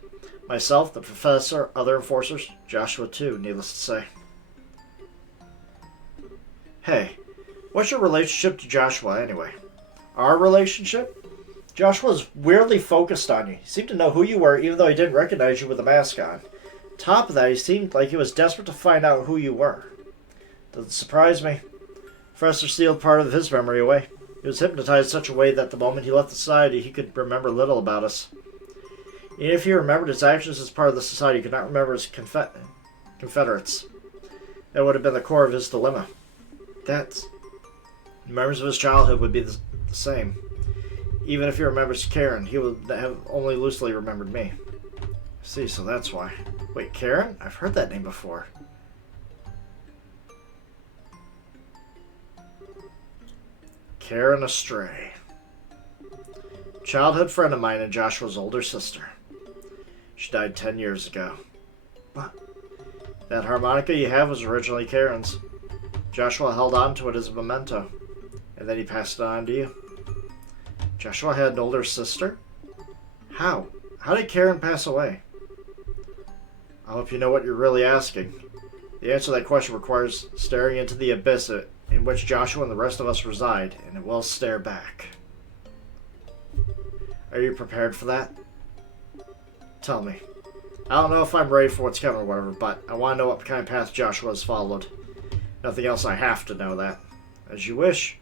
Myself, the Professor, other enforcers, Joshua too, needless to say. Hey, what's your relationship to Joshua anyway? Our relationship? Joshua was weirdly focused on you. He seemed to know who you were even though he didn't recognize you with a mask on. Top of that, he seemed like he was desperate to find out who you were. Doesn't surprise me. Professor sealed part of his memory away. He was hypnotized in such a way that the moment he left the society, he could remember little about us. Even if he remembered his actions as part of the society, he could not remember his confederates. That would have been the core of his dilemma. Memories of his childhood would be the same. Even if he remembers Karen, he would have only loosely remembered me. See, so that's why. Wait, Karen? I've heard that name before. Karen Astray. Childhood friend of mine and Joshua's older sister. She died 10 years ago. What? That harmonica you have was originally Karen's. Joshua held on to it as a memento, and then he passed it on to you. Joshua had an older sister? How? How did Karen pass away? I hope you know what you're really asking. The answer to that question requires staring into the abyss in which Joshua and the rest of us reside, and it will stare back. Are you prepared for that? Tell me. I don't know if I'm ready for what's coming or whatever, but I want to know what kind of path Joshua has followed. Nothing else, I have to know that. As you wish.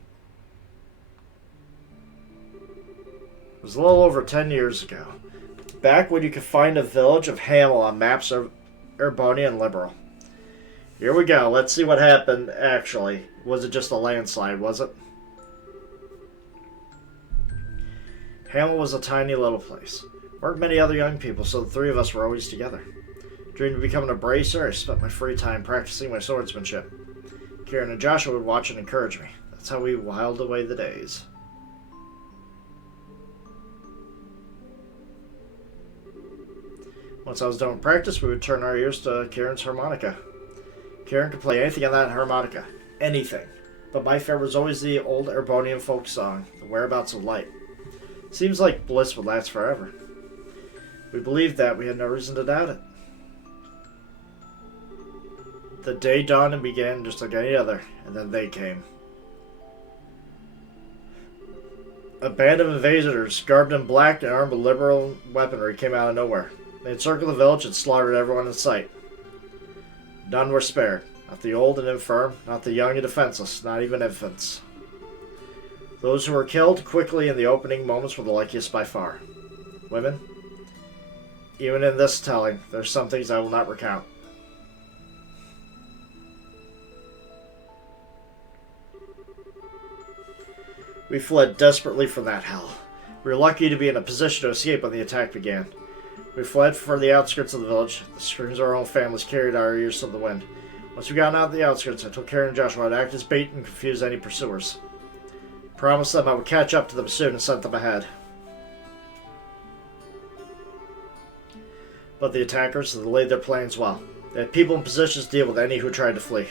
It was a little over 10 years ago. Back when you could find a village of Hamel on maps of Urbonia and Liberal. Here we go. Let's see what happened, actually. Was it just a landslide, was it? Hamel was a tiny little place. Weren't many other young people, so the three of us were always together. Dreamed of becoming a bracer, I spent my free time practicing my swordsmanship. Karen and Joshua would watch and encourage me. That's how we whiled away the days. Once I was done with practice, we would turn our ears to Karen's harmonica. Karen could play anything on that harmonica. Anything. But my favorite was always the old Urbonian folk song, The Whereabouts of Light. Seems like bliss would last forever. We believed that. We had no reason to doubt it. The day dawned and began just like any other, and then they came. A band of invaders, garbed in black and armed with liberal weaponry, came out of nowhere. They encircled the village and slaughtered everyone in sight. None were spared. Not the old and infirm, not the young and defenseless, not even infants. Those who were killed quickly in the opening moments were the luckiest by far. Women? Even in this telling, there's some things I will not recount. We fled desperately from that hell. We were lucky to be in a position to escape when the attack began. We fled for the outskirts of the village. The screams of our own families carried our ears to the wind. Once we got out of the outskirts, I told Karen and Joshua to act as bait and confuse any pursuers. Promised them I would catch up to them soon and sent them ahead. But the attackers had laid their plans well. They had people in positions to deal with any who tried to flee.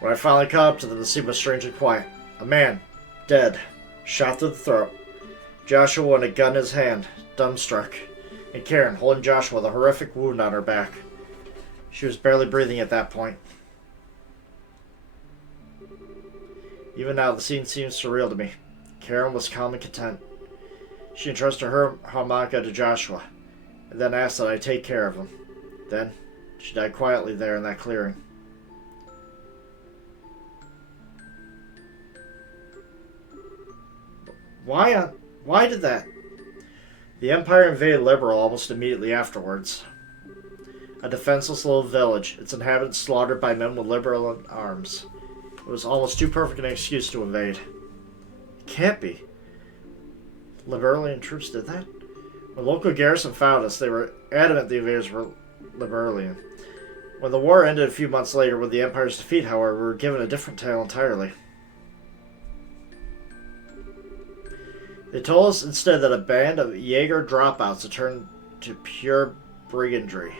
When I finally caught up to them, the scene was strangely quiet. A man, dead, shot through the throat. Joshua with a gun in his hand, dumbstruck, and Karen holding Joshua with a horrific wound on her back. She was barely breathing at that point. Even now, the scene seems surreal to me. Karen was calm and content. She entrusted her harmonica to Joshua, and then asked that I take care of him. Then, she died quietly there in that clearing. Why did that? The Empire invaded Liberal almost immediately afterwards. A defenseless little village, its inhabitants slaughtered by men with Liberal arms. It was almost too perfect an excuse to invade. It can't be. Liberalian troops did that? When the local garrison found us, they were adamant the invaders were Liberalian. When the war ended a few months later with the Empire's defeat, however, we were given a different tale entirely. They told us instead that a band of Jaeger dropouts had turned to pure brigandry.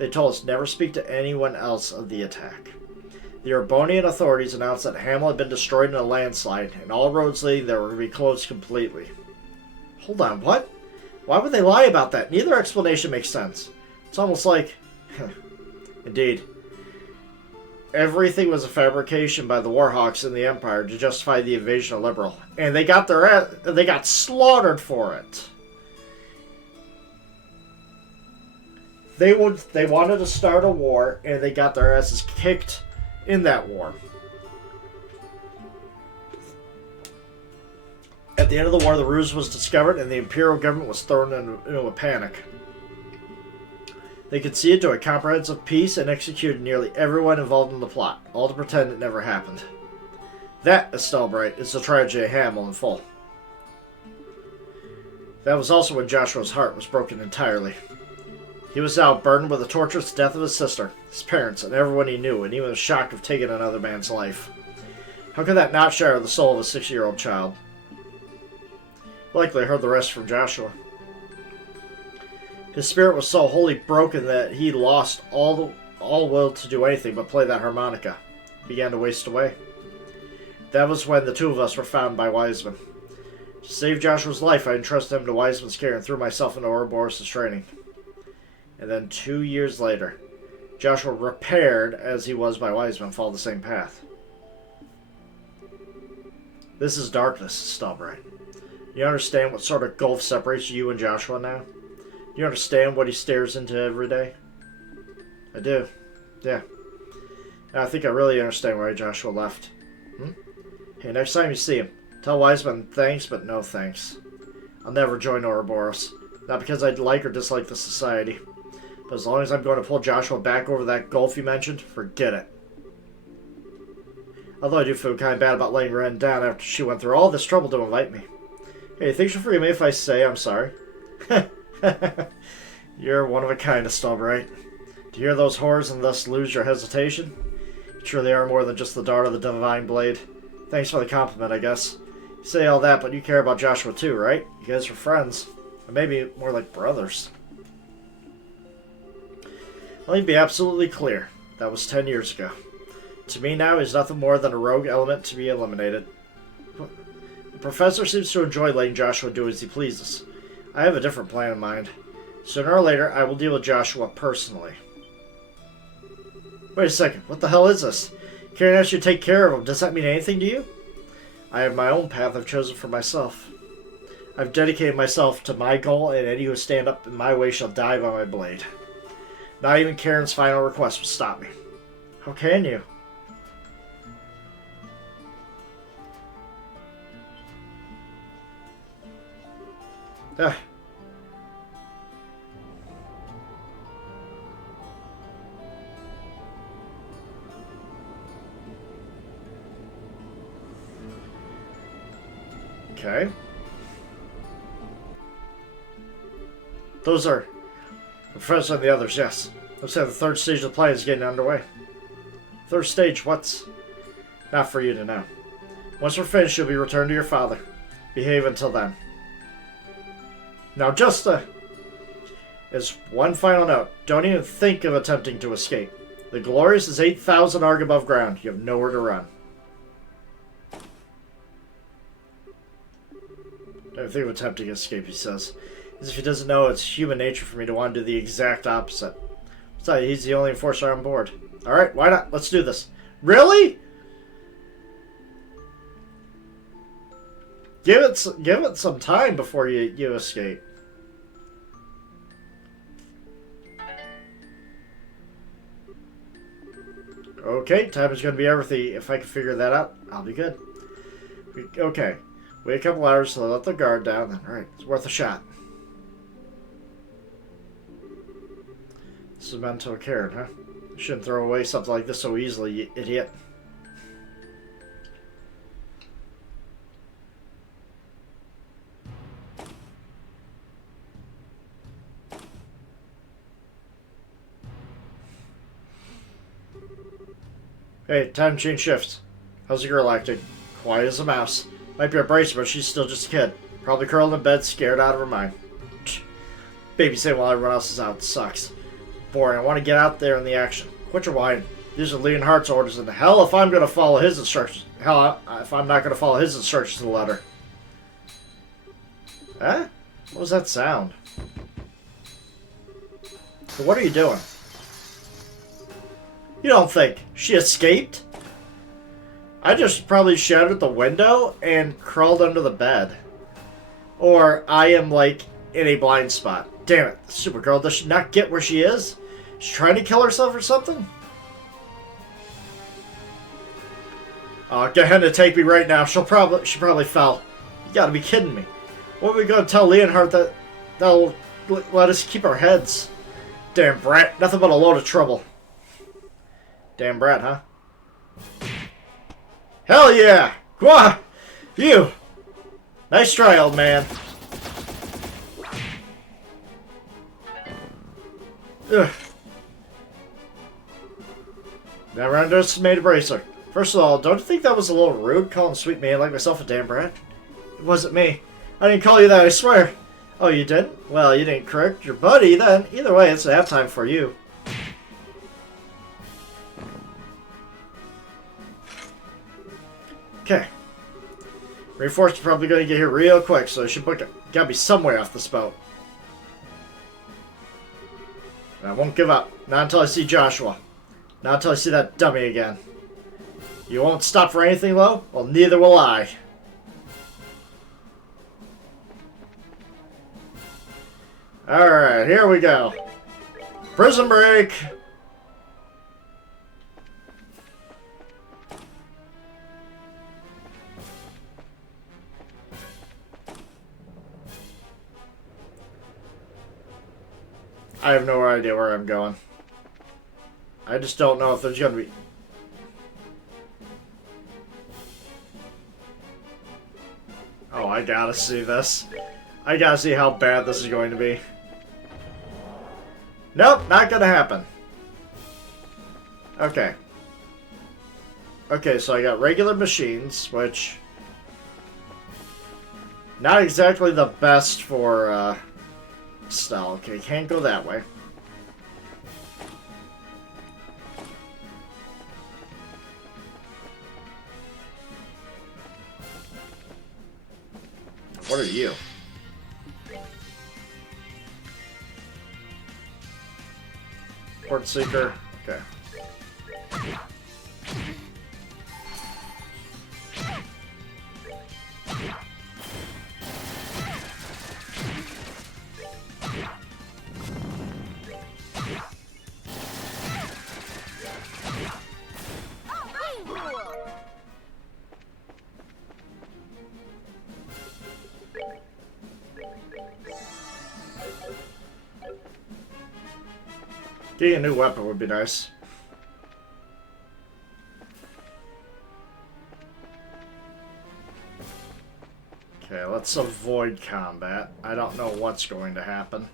They told us never speak to anyone else of the attack. The Urbonian authorities announced that Hamel had been destroyed in a landslide, and all roads leading there were to be closed completely. Hold on, what? Why would they lie about that? Neither explanation makes sense. It's almost like... Indeed. Everything was a fabrication by the Warhawks in the Empire to justify the invasion of Liberal. And they got slaughtered for it. They wanted to start a war, and they got their asses kicked in that war. At the end of the war, the ruse was discovered, and the Imperial government was thrown into a panic. They conceded to a comprehensive peace and executed nearly everyone involved in the plot, all to pretend it never happened. That, Estelle Bright, is the tragedy of Hamel in full. That was also when Joshua's heart was broken entirely. He was now burdened with the torturous death of his sister, his parents, and everyone he knew, and even the shock of taking another man's life. How could that not shatter the soul of a 6-year-old child? Likely heard the rest from Joshua. His spirit was so wholly broken that he lost all will to do anything but play that harmonica. He began to waste away. That was when the two of us were found by Wiseman. To save Joshua's life, I entrusted him to Wiseman's care and threw myself into Ouroboros' training. And then 2 years later, Joshua, repaired as he was by Wiseman, followed the same path. This is darkness, Estelle Bright. You understand what sort of gulf separates you and Joshua now? You understand what he stares into every day? I do. Yeah. And I think I really understand why Joshua left. Hey, next time you see him, tell Wiseman thanks, but no thanks. I'll never join Ouroboros. Not because I like or dislike the society. But as long as I'm going to pull Joshua back over that gulf you mentioned, forget it. Although I do feel kind of bad about letting Ren down after she went through all this trouble to invite me. Hey, you think she'll forgive me if I say I'm sorry? You're one of a kind, Estelle Bright. To hear those horrors and thus lose your hesitation? You truly are more than just the dart of the divine blade. Thanks for the compliment, I guess. You say all that, but you care about Joshua too, right? You guys are friends. Or maybe more like brothers. Let me be absolutely clear. That was 10 years ago. To me now, he's nothing more than a rogue element to be eliminated. The professor seems to enjoy letting Joshua do as he pleases. I have a different plan in mind. Sooner or later, I will deal with Joshua personally. Wait a second, what the hell is this? Karen asked you to take care of him. Does that mean anything to you? I have my own path I've chosen for myself. I've dedicated myself to my goal, and any who stand up in my way shall die by my blade. Not even Karen's final request will stop me. How can you? Ah. Okay. Those are the professor and the others, yes. Looks like the third stage of the plan is getting underway. Third stage, what's... Not for you to know. Once we're finished, you'll be returned to your father. Behave until then. Now just as one final note, don't even think of attempting to escape. The Glorious is 8,000 arg above ground. You have nowhere to run. Don't think of attempting to escape, he says. As if he doesn't know it's human nature for me to want to do the exact opposite. Besides, he's the only enforcer on board. Alright, why not? Let's do this. Really? Give it some time before you escape. Okay, time is going to be everything. If I can figure that out, I'll be good. Okay, wait a couple hours to let the guard down. Then, alright, it's worth a shot. This is meant to Karen, huh? Shouldn't throw away something like this so easily, you idiot. Hey, time to change shifts. How's the girl acting? Quiet as a mouse. Might be a bracer, but she's still just a kid. Probably curled in bed, scared out of her mind. Babysitting while everyone else is out sucks. Boring. I want to get out there in the action. Quit your whining. These are Leonhardt's orders, and hell if I'm going to follow his instructions. Hell, if I'm not going to follow his instructions to the letter. Huh? What was that sound? So what are you doing? You don't think she escaped? I just probably shattered the window and crawled under the bed. Or I am, like, in a blind spot. Damn it, Supergirl, does she not get where she is? She's trying to kill herself or something? Gehenna, take me right now. She probably fell. You gotta be kidding me. What are we gonna tell Leonhardt that'll let us keep our heads? Damn brat. Nothing but a load of trouble. Damn brat, huh? Hell yeah! Come on! You! Nice try, old man. Ugh. Never underestimated Bracer. First of all, don't you think that was a little rude, calling a sweet man like myself a damn brat? It wasn't me. I didn't call you that, I swear. Oh, you didn't? Well, you didn't correct your buddy, then. Either way, it's nap time for you. Okay. Reinforcements are probably going to get here real quick, so I should book it. Gotta be somewhere off this boat. And I won't give up. Not until I see Joshua. Not until I see that dummy again. You won't stop for anything, Lo? Well, neither will I. Alright, here we go. Prison break! I have no idea where I'm going. I just don't know if there's going to be... Oh, I gotta see this. I gotta see how bad this is going to be. Nope, not gonna happen. Okay. Okay, so I got regular machines, which... Not exactly the best for, style. Okay, can't go that way. What are you? Port Seeker. Okay. Getting a new weapon would be nice. Okay, let's avoid combat. I don't know what's going to happen.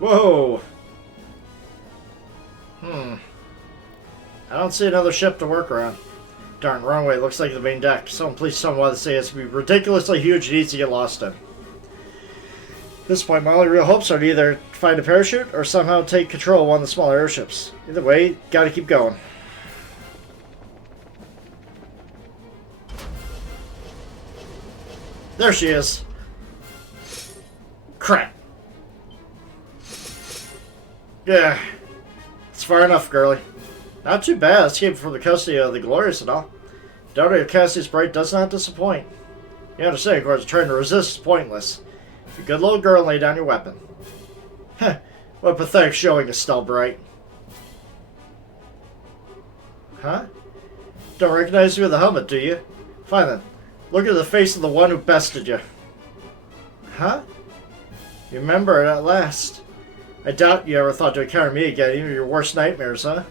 Whoa! I don't see another ship to work around. Darn, wrong way. Looks like the main deck. Someone please tell me why the sea has to be ridiculously huge and easy to get lost in. At this point, my only real hopes are to either find a parachute or somehow take control of one of the smaller airships. Either way, gotta keep going. There she is. Crap. Yeah, it's far enough, girlie. Not too bad, escaping from the custody of the glorious and all. Daughter of Cassius Bright does not disappoint. You understand, of course, trying to resist is pointless. You're a good little girl and lay down your weapon. Heh, what a pathetic showing, Estelle Bright. Huh? Don't recognize you with the helmet, do you? Fine then. Look at the face of the one who bested you. Huh? You remember it at last. I doubt you ever thought to encounter me again, even your worst nightmares, huh?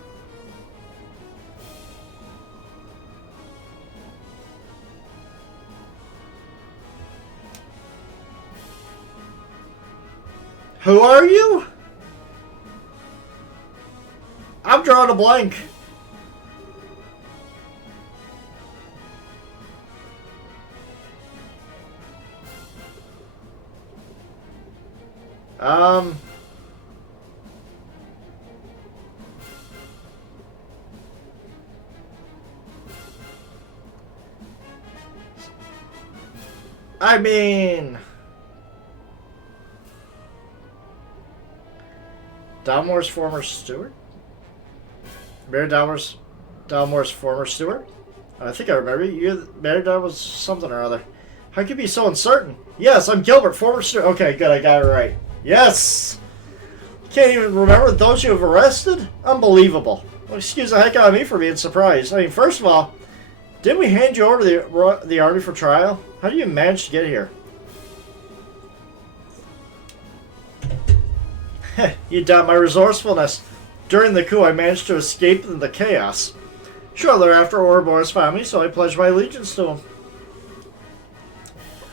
Who are you? I'm drawing a blank. I mean... Dalmore's former steward? Mayor Dalmore's former steward? I think I remember. You married Dalmore's something or other. How can you be so uncertain? Yes, I'm Gilbert, former student. Okay, good, I got it right. Yes! Can't even remember those you have arrested? Unbelievable. Well, excuse the heck out of me for being surprised. I mean, first of all, didn't we hand you over to the army for trial? How do you manage to get here? You doubt my resourcefulness. During the coup, I managed to escape the chaos. Shortly after, Ouroboros found me, so I pledged my allegiance to him.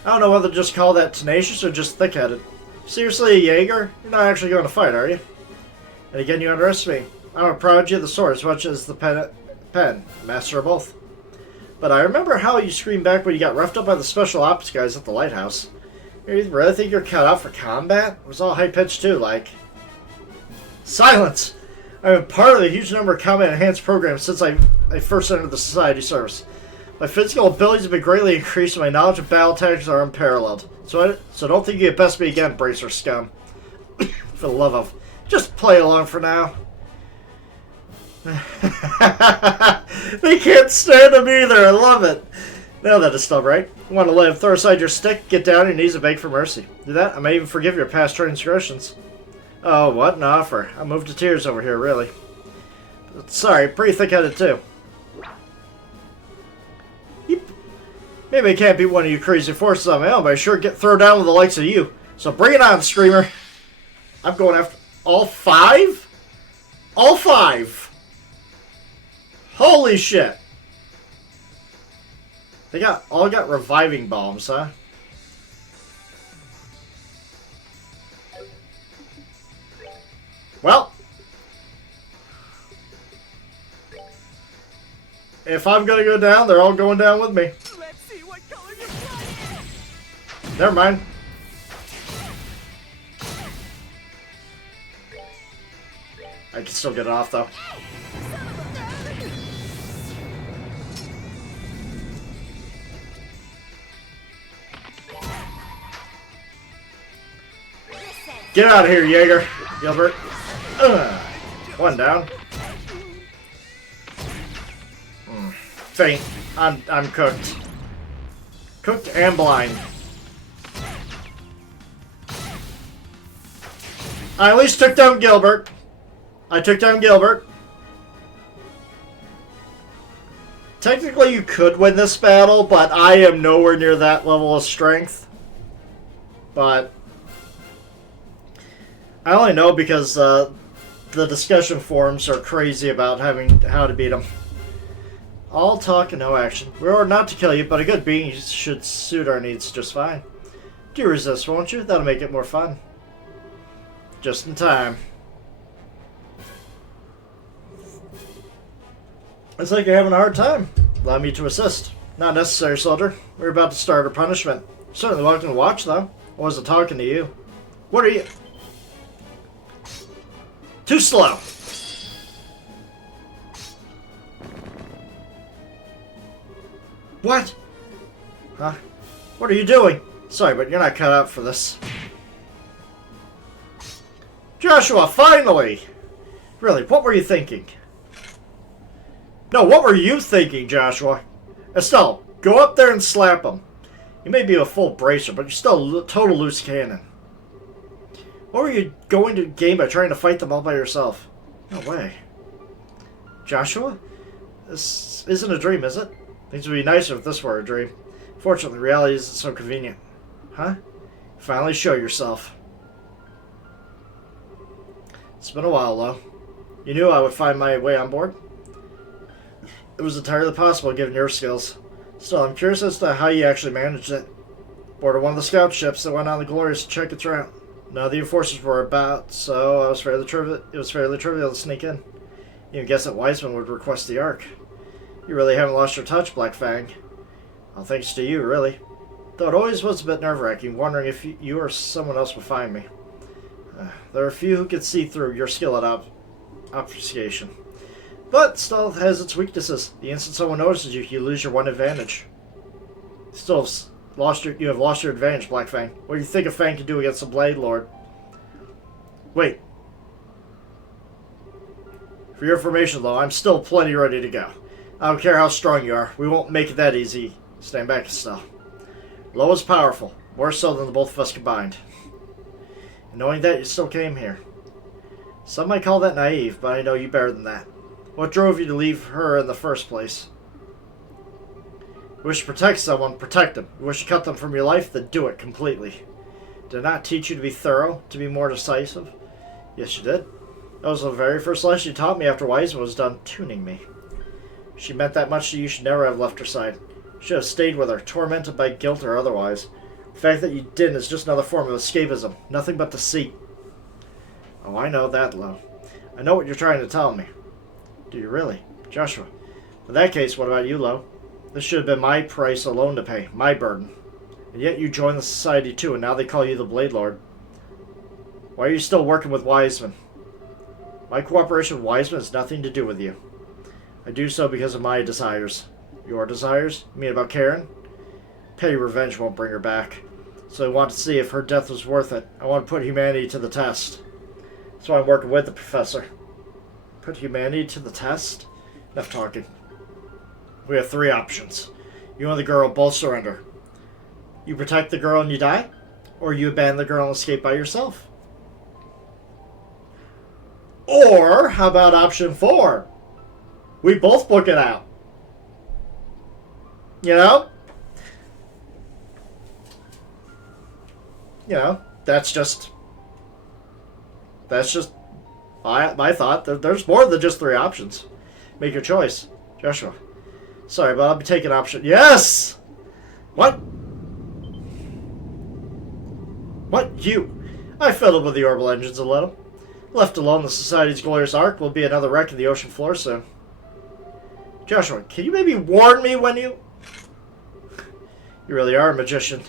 I don't know whether to just call that tenacious or just thick-headed. Seriously, a Jaeger? You're not actually going to fight, are you? And again, you underestimate me. I'm a prodigy of the sword as much as the pen. Master of both. But I remember how you screamed back when you got roughed up by the special ops guys at the lighthouse. You really think you're cut out for combat? It was all high-pitched, too, like... Silence! I've been part of a huge number of combat-enhanced programs since I first entered the Society service. My physical abilities have been greatly increased and my knowledge of battle tactics are unparalleled. So don't think you get best me again, Bracer scum. For the love of... Just play along for now. They can't stand him either, I love it. Now that is still right. You want to live, throw aside your stick, get down on your knees and beg for mercy. Do that, I may even forgive your past transgressions. Oh, what an offer. I'm moved to tears over here, really. Sorry, pretty thick-headed too. Maybe I can't beat one of you crazy forces on my own, but I sure get thrown down with the likes of you. So bring it on, Screamer. I'm going after all 5? All 5! Holy shit! They all got reviving bombs, huh? Well, if I'm gonna go down, they're all going down with me. Let's see what color your blood is. Never mind. I can still get it off though. Get out of here, Jaeger. Gilbert. One down. Faint. I'm cooked. Cooked and blind. I at least took down Gilbert. I took down Gilbert. Technically, you could win this battle, but I am nowhere near that level of strength. But I only know because the discussion forums are crazy about how to beat them. All talk and no action. We're ordered not to kill you, but a good beating should suit our needs just fine. Do resist, won't you? That'll make it more fun. Just in time. It's like you're having a hard time. Allow me to assist. Not necessary, soldier. We're about to start our punishment. Certainly welcome to watch, though. I wasn't talking to you. What are you? Too slow. What? Huh? What are you doing? Sorry, but you're not cut out for this. Joshua, finally! Really, what were you thinking? No, what were you thinking, Joshua? Estelle, go up there and slap him. You may be a full bracer, but you're still a total loose cannon. What were you going to gain by trying to fight them all by yourself? No way. Joshua? This isn't a dream, is it? Things would be nicer if this were a dream. Fortunately, reality isn't so convenient. Huh? Finally show yourself. It's been a while, though. You knew I would find my way on board? It was entirely possible given your skills. Still, I'm curious as to how you actually managed it. Boarded one of the scout ships that went on the Glorious to check its route. None of the enforcers were about, so it was fairly trivial to sneak in. You can guess that Wiseman would request the Ark. You really haven't lost your touch, Black Fang. Well, thanks to you, really. Though it always was a bit nerve-wracking, wondering if you or someone else would find me. There are a few who could see through your skill at obfuscation. But stealth has its weaknesses. The instant someone notices you, you lose your one advantage. You have lost your advantage, Black Fang. What do you think a Fang can do against a Blade Lord? Wait. For your information, though, I'm still plenty ready to go. I don't care how strong you are. We won't make it that easy. Stand back, Estelle. Lo is powerful, more so than the both of us combined. And knowing that, you still came here. Some might call that naive, but I know you better than that. What drove you to leave her in the first place? You wish to protect someone, protect them. You wish to cut them from your life, then do it completely. Did I not teach you to be thorough, to be more decisive? Yes, you did. That was the very first lesson you taught me after Wiseman was done tuning me. If she meant that much to you, you should never have left her side. You should have stayed with her, tormented by guilt or otherwise. The fact that you didn't is just another form of escapism, nothing but deceit. Oh, I know that, Lo. I know what you're trying to tell me. Do you really? Joshua. In that case, what about you, Lo? This should have been my price alone to pay, my burden. And yet you joined the society too, and now they call you the Blade Lord. Why are you still working with Wiseman? My cooperation with Wiseman has nothing to do with you. I do so because of my desires. Your desires? You mean about Karen? Petty revenge won't bring her back. So I want to see if her death was worth it. I want to put humanity to the test. That's why I'm working with the professor. Put humanity to the test? Enough talking. We have 3 options. You and the girl both surrender. You protect the girl and you die? Or you abandon the girl and escape by yourself? Or, how about option 4? We both book it out. You know? You know, that's just my thought. There's more than just 3 options. Make your choice. Joshua. Sorry, but I'll be taking option... Yes! What? What? You? I fiddled with the orbital engines a little. Left alone, the Society's glorious arc will be another wreck in the ocean floor soon. Joshua, can you maybe warn me when you... You really are a magician.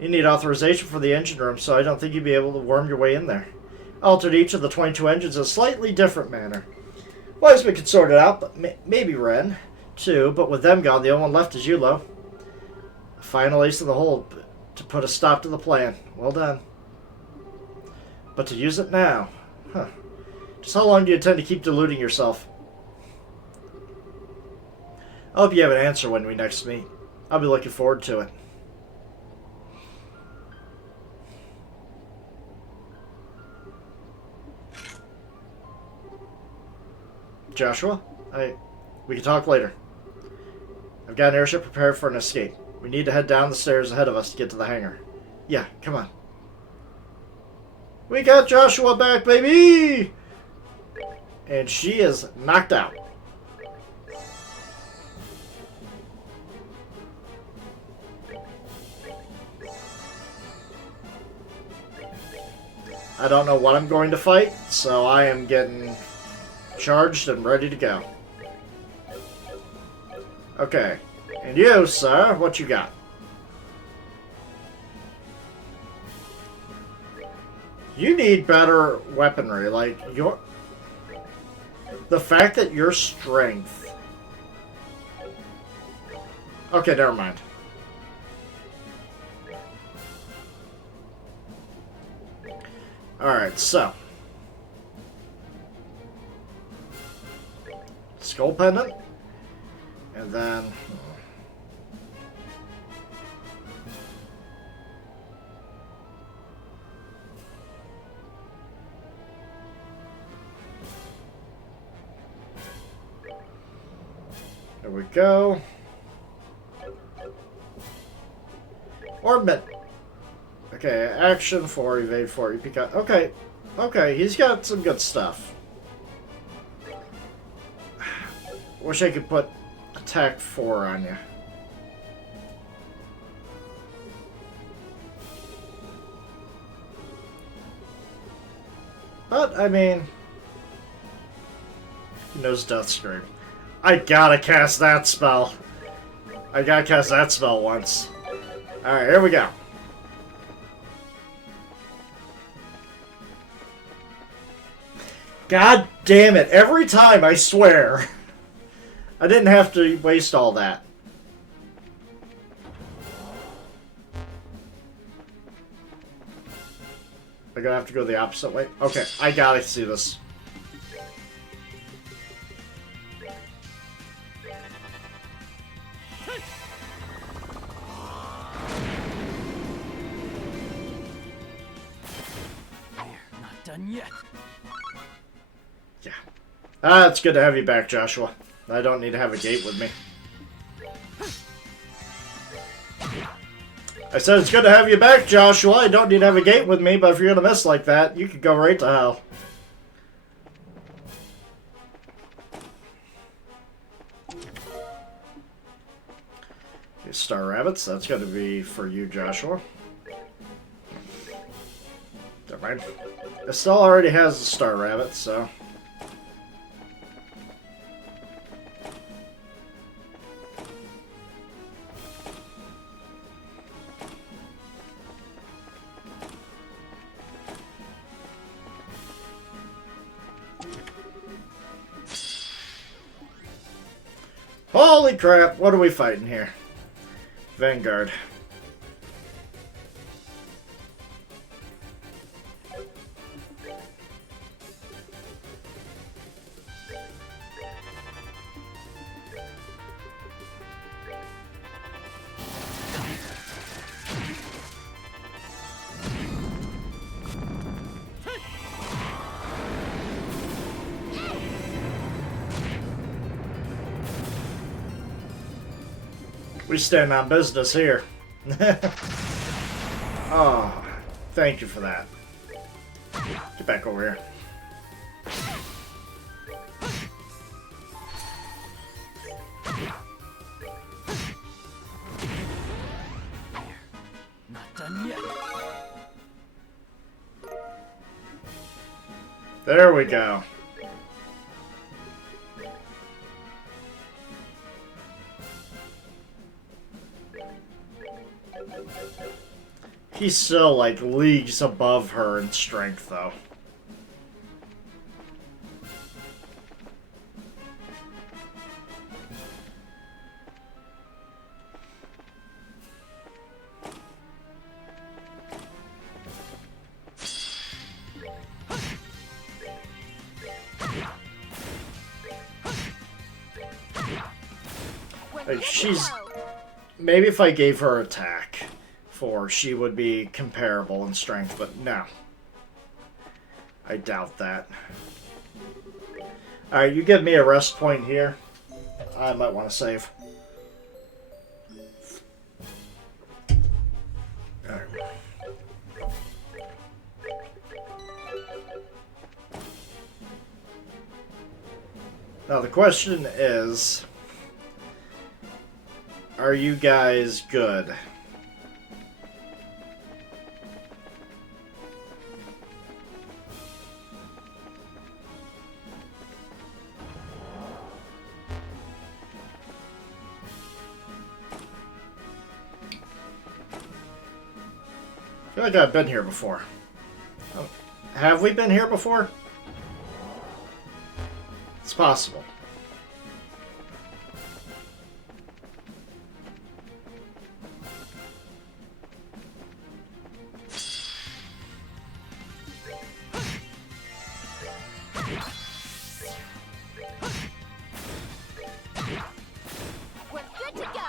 You need authorization for the engine room, so I don't think you'd be able to worm your way in there. I altered each of the 22 engines in a slightly different manner. Wiseman could sort it out, but maybe Ren, too, but with them gone, the only one left is you, Lo. A final ace in the hole to put a stop to the plan. Well done. But to use it now... Huh. Just how long do you intend to keep deluding yourself? I hope you have an answer when we next meet. I'll be looking forward to it. Joshua, we can talk later. I've got an airship prepared for an escape. We need to head down the stairs ahead of us to get to the hangar. Yeah, come on. We got Joshua back, baby! And she is knocked out. I don't know what I'm going to fight, so I am getting charged and ready to go. Okay. And you, sir, what you got? You need better weaponry. Like, the fact that your strength... Okay, never mind. Alright, so. Skull pendant. And then... There we go. Orbit. Okay, action 4, evade 4, EP cut. Okay, okay, he's got some good stuff. Wish I could put attack 4 on you. But, I mean... He knows Death Scream. I gotta cast that spell. I gotta cast that spell once. Alright, here we go. God damn it. Every time, I swear. I didn't have to waste all that. I'm gonna have to go the opposite way. Okay, I gotta see this. done yet. Yeah. It's good to have you back, Joshua. I don't need to have a gate with me. I said it's good to have you back, Joshua. I don't need to have a gate with me, but if you're gonna miss like that, you could go right to hell. Star Rabbits, that's gonna be for you, Joshua. Never mind. Estelle already has the Star Rabbit, so... Holy crap, what are we fighting here? Vanguard. We stand on business here. Oh, thank you for that. Get back over here. Not done yet. There we go. He's still, like, leagues above her in strength, though. Like, she's... Maybe if I gave her attack, she would be comparable in strength, but no. I doubt that. Alright, you give me a rest point here. I might want to save. Alright. Now the question is, are you guys good? I feel like I've been here before. Oh, have we been here before? It's possible.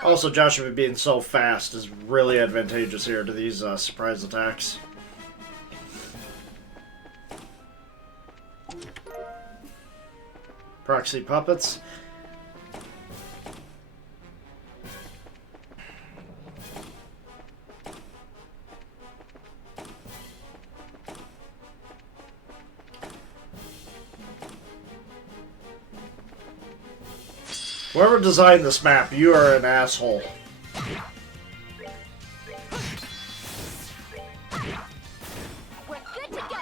Also, Joshua being so fast is really advantageous here to these surprise attacks. Proxy puppets. Whoever designed this map, you are an asshole. We're good to go.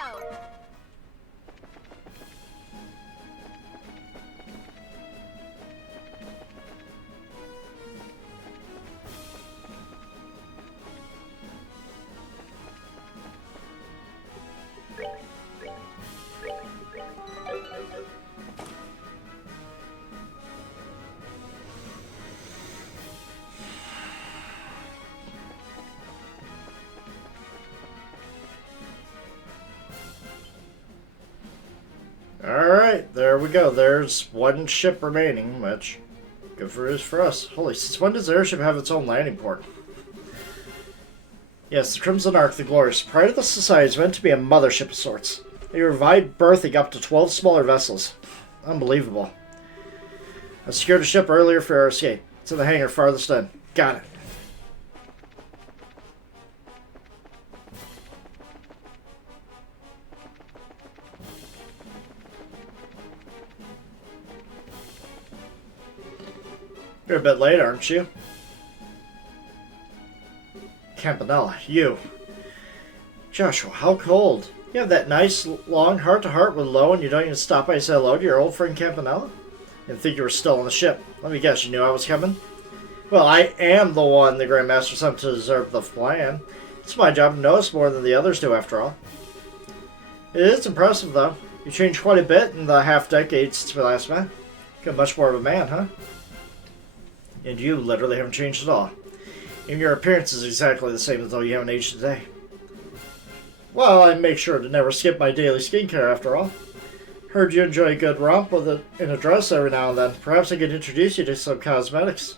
Alright, there we go. There's one ship remaining, which, good for us. Holy, since when does the airship have its own landing port? Yes, the Crimson Ark, the Glorious. Pride of the Society is meant to be a mothership of sorts. You revived berthing up to 12 smaller vessels. Unbelievable. I secured a ship earlier for our escape. It's in the hangar farthest in. Got it. You're a bit late, aren't you? Campanella, you. Joshua, how cold. You have that nice, long heart-to-heart with Lo, and you don't even stop by to say hello to your old friend Campanella? Didn't think you were still on the ship. Let me guess, you knew I was coming? Well, I am the one the Grandmaster sent to observe the plan. It's my job to notice more than the others do, after all. It is impressive, though. You changed quite a bit in the half-decade since we last met. Got much more of a man, huh? And you literally haven't changed at all. Even your appearance is exactly the same as though you haven't aged a day. Well, I make sure to never skip my daily skincare, after all. Heard you enjoy a good romp with it in a dress every now and then. Perhaps I could introduce you to some cosmetics.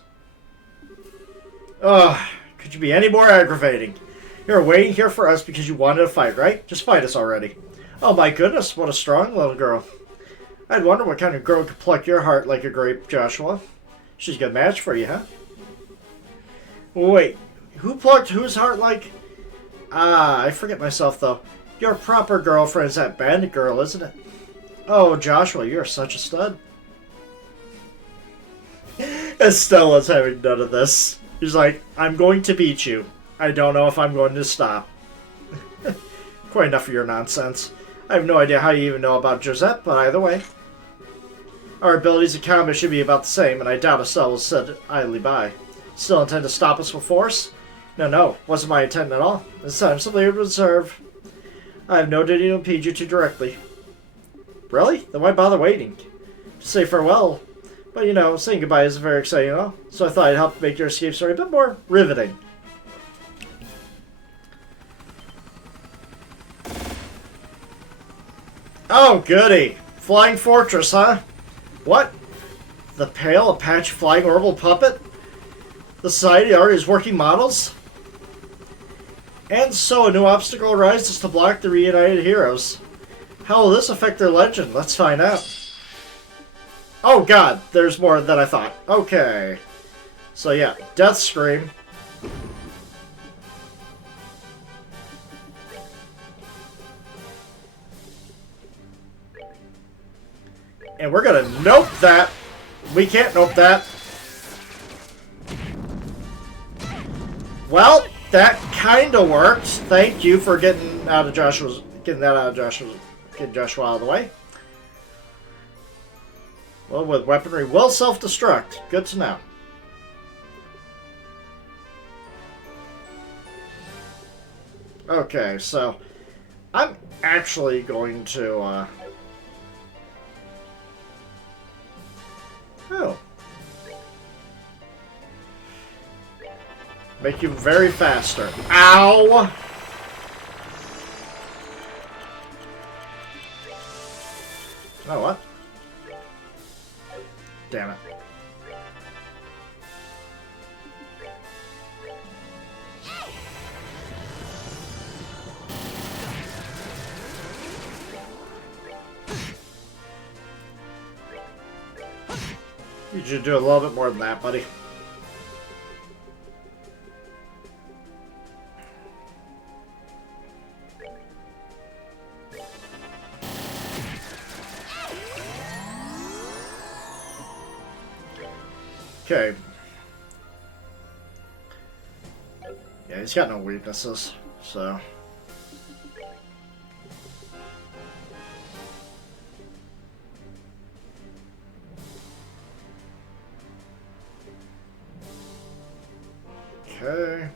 Ugh, could you be any more aggravating? You're waiting here for us because you wanted to fight, right? Just fight us already. Oh my goodness, what a strong little girl. I'd wonder what kind of girl could pluck your heart like a grape, Joshua. She's a good match for you, huh? Wait, who plucked whose heart like... Ah, I forget myself, though. Your proper girlfriend's that bandit girl, isn't it? Oh, Joshua, you're such a stud. Estella's having none of this. He's like, I'm going to beat you. I don't know if I'm going to stop. Quite enough of your nonsense. I have no idea how you even know about Josette, but either way. Our abilities in combat should be about the same, and I doubt Estelle will sit idly by. Still intend to stop us with force? No, wasn't my intent at all. This time, simply to observe. I have no duty to impede you too directly. Really? Then why bother waiting? To say farewell. But, you know, saying goodbye isn't very exciting at all, so I thought I'd help make your escape story a bit more riveting. Oh, goody. Flying Fortress, huh? What? The pale Apache flying orbital puppet? The society already has working models? And so a new obstacle arises to block the reunited heroes. How will this affect their legend? Let's find out. Oh god, there's more than I thought. Okay. So yeah, Death Scream. And we're gonna nope that. We can't nope that. Well, that kinda worked. Thank you for getting that out of Joshua out of the way. Well, with weaponry will self-destruct. Good to know. Okay, so I'm actually going to make you very faster. Ow! Oh, what? Damn it. You should do a little bit more than that, buddy. Okay. Yeah, he's got no weaknesses, so... Okay.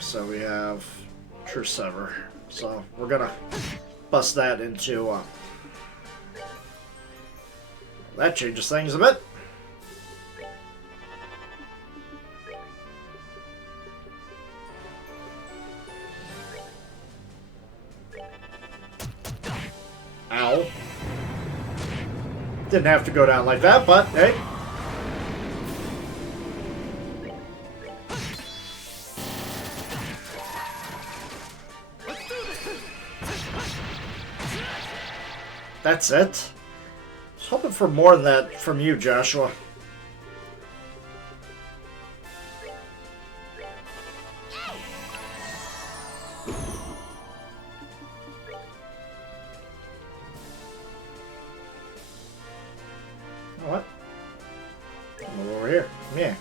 So we have True Sever. So we're gonna bust that into... that changes things a bit. Ow. Didn't have to go down like that, but hey. That's it? I was hoping for more than that from you, Joshua. What? Come over here. Come here.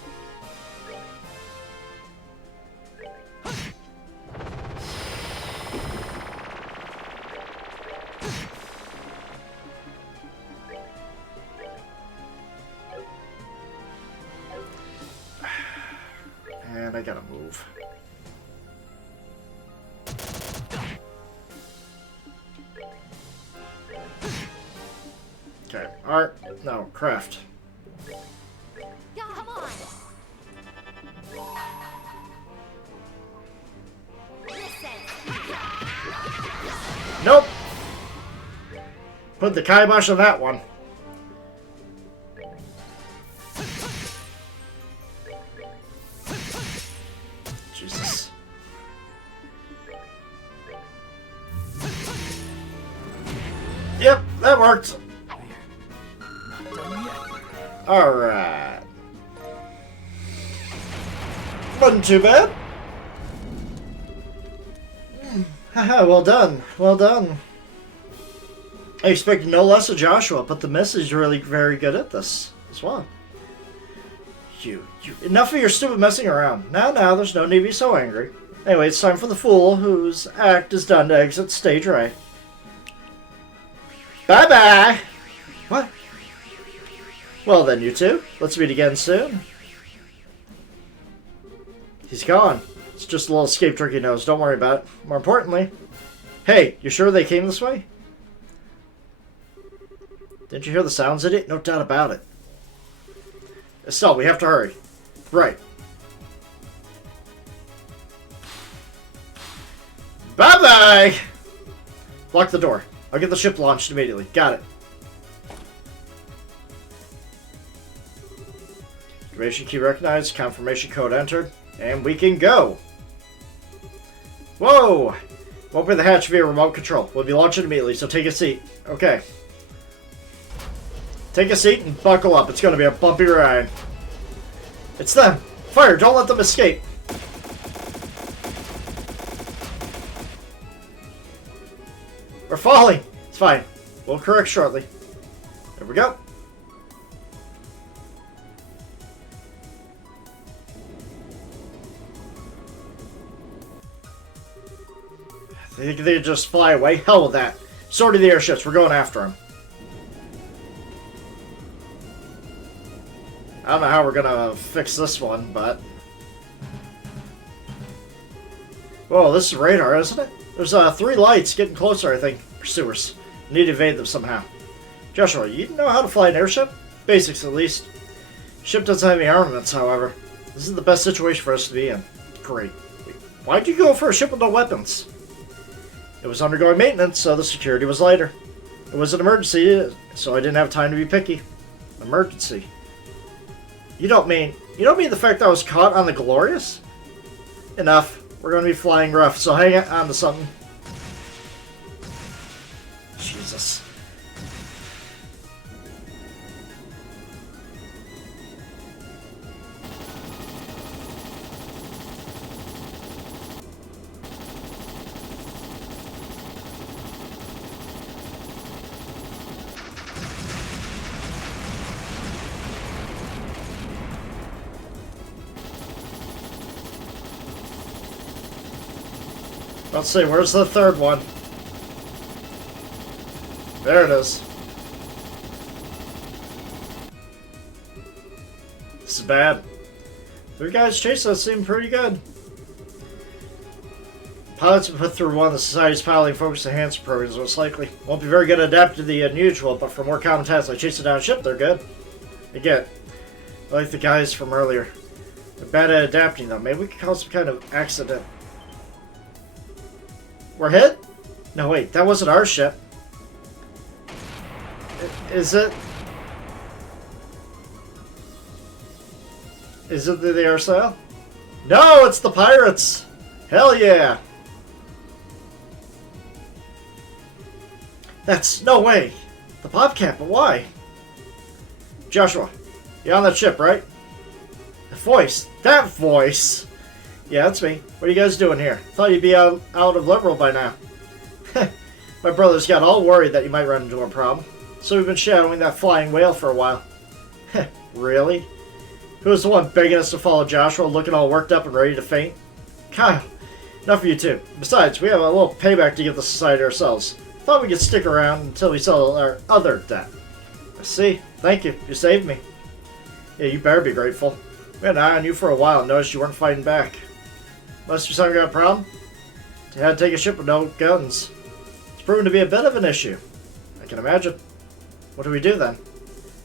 And I gotta move. Okay, art. No, craft. Yeah, come on. Listen. Nope! Put the kibosh on that one. Jesus. Yep, that worked. Alright. Wasn't too bad. Haha, well done. Well done. I expected no less of Joshua, but the miss is really very good at this as well. You. Enough of your stupid messing around. Now, there's no need to be so angry. Anyway, it's time for the fool whose act is done to exit stage right. Bye-bye! What? Well then, you two. Let's meet again soon. He's gone. It's just a little escape trick he knows. Don't worry about it. More importantly... Hey, you sure they came this way? Didn't you hear the sounds, idiot? No doubt about it. Estelle, we have to hurry. Right. Bye-bye! Lock the door. I'll get the ship launched immediately. Got it. Activation key recognized. Confirmation code entered. And we can go. Whoa! Open the hatch via remote control. We'll be launching immediately, so take a seat. Okay. Take a seat and buckle up. It's going to be a bumpy ride. It's them. Fire! Don't let them escape. We're falling. It's fine. We'll correct shortly. There we go. They think they just fly away? Hell with that. Sortie the airships. We're going after them. I don't know how we're gonna fix this one, but... Whoa, this is radar, isn't it? There's 3 lights getting closer, I think. Pursuers. Need to evade them somehow. Joshua, you know how to fly an airship? Basics, at least. Ship doesn't have any armaments, however. This is the best situation for us to be in. Great. Wait, why'd you go for a ship with no weapons? It was undergoing maintenance, so the security was lighter. It was an emergency, so I didn't have time to be picky. Emergency. You don't mean the fact that I was caught on the Glorious? Enough. We're going to be flying rough, so hang on to something. Jesus. Let's see, where's the third one? There it is. This is bad. 3 guys chasing us seem pretty good. Pilots have put through one of the Society's piloting focus enhancement programs, most likely. Won't be very good at adapting to the unusual, but for more common tasks like chasing down a ship, they're good. Again, I like the guys from earlier. They're bad at adapting, though. Maybe we could cause some kind of accident. We're hit? No, wait, that wasn't our ship. Is it? Is it the air sail? No, it's the pirates! Hell yeah! That's no way! The Bobcat, but why? Joshua, you on that ship, right? The voice. That voice! Yeah, that's me. What are you guys doing here? Thought you'd be out of Liberal by now. My brothers got all worried that you might run into a problem, so we've been shadowing that flying whale for a while. Really? Who was the one begging us to follow Joshua, looking all worked up and ready to faint? Kyle, enough for you two. Besides, we have a little payback to give the society ourselves. Thought we could stick around until we sell our other debt. I see. Thank you. You saved me. Yeah, you better be grateful. We had an eye on you for a while and noticed you weren't fighting back. Must your son got a problem? You had to take a ship with no guns. It's proven to be a bit of an issue. I can imagine. What do we do then?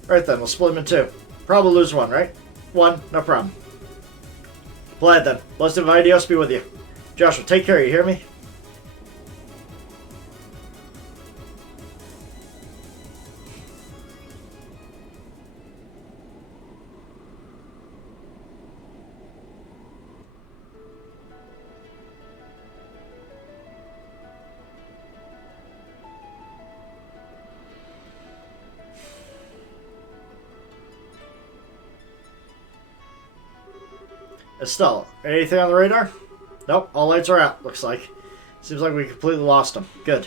Alright then, we'll split him in two. Probably lose one, right? One, no problem. Glad then. Blessed of Dios be with you. Joshua, take care, you hear me? Estelle, anything on the radar? Nope, all lights are out, looks like. Seems like we completely lost them. Good.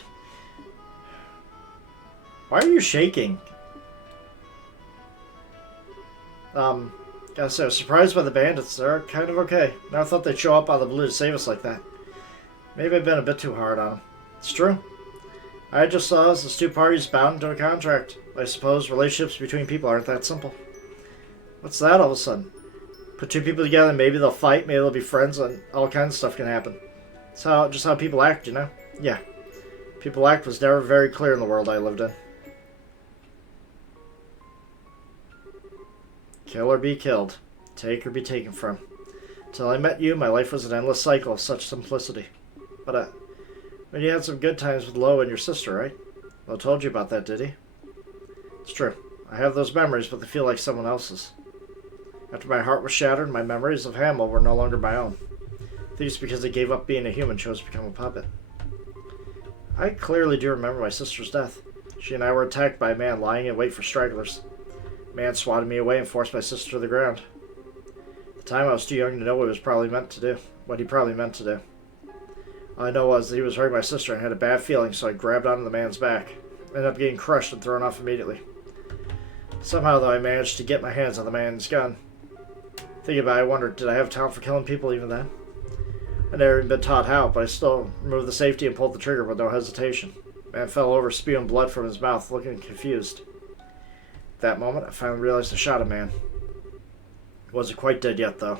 Why are you shaking? Gotta say, I was surprised by the bandits. They're kind of okay. Never thought they'd show up out of the blue to save us like that. Maybe I've been a bit too hard on them. It's true. I just saw us as two parties bound into a contract. I suppose relationships between people aren't that simple. What's that all of a sudden? Put two people together, maybe they'll fight, maybe they'll be friends, and all kinds of stuff can happen. It's just how people act, you know? Yeah. People act was never very clear in the world I lived in. Kill or be killed. Take or be taken from. Until I met you, my life was an endless cycle of such simplicity. But, when you had some good times with Lo and your sister, right? Lo told you about that, did he? It's true. I have those memories, but they feel like someone else's. After my heart was shattered, my memories of Hamill were no longer my own. I think it's because I gave up being a human and chose to become a puppet. I clearly do remember my sister's death. She and I were attacked by a man lying in wait for stragglers. The man swatted me away and forced my sister to the ground. At the time, I was too young to know what he probably meant to do. All I know was that he was hurting my sister and had a bad feeling, so I grabbed onto the man's back. Ended up getting crushed and thrown off immediately. Somehow, though, I managed to get my hands on the man's gun. Thinking about it, I wondered, did I have talent for killing people even then? I'd never even been taught how, but I still removed the safety and pulled the trigger with no hesitation. The man fell over, spewing blood from his mouth, looking confused. At that moment, I finally realized I shot a man. He wasn't quite dead yet, though.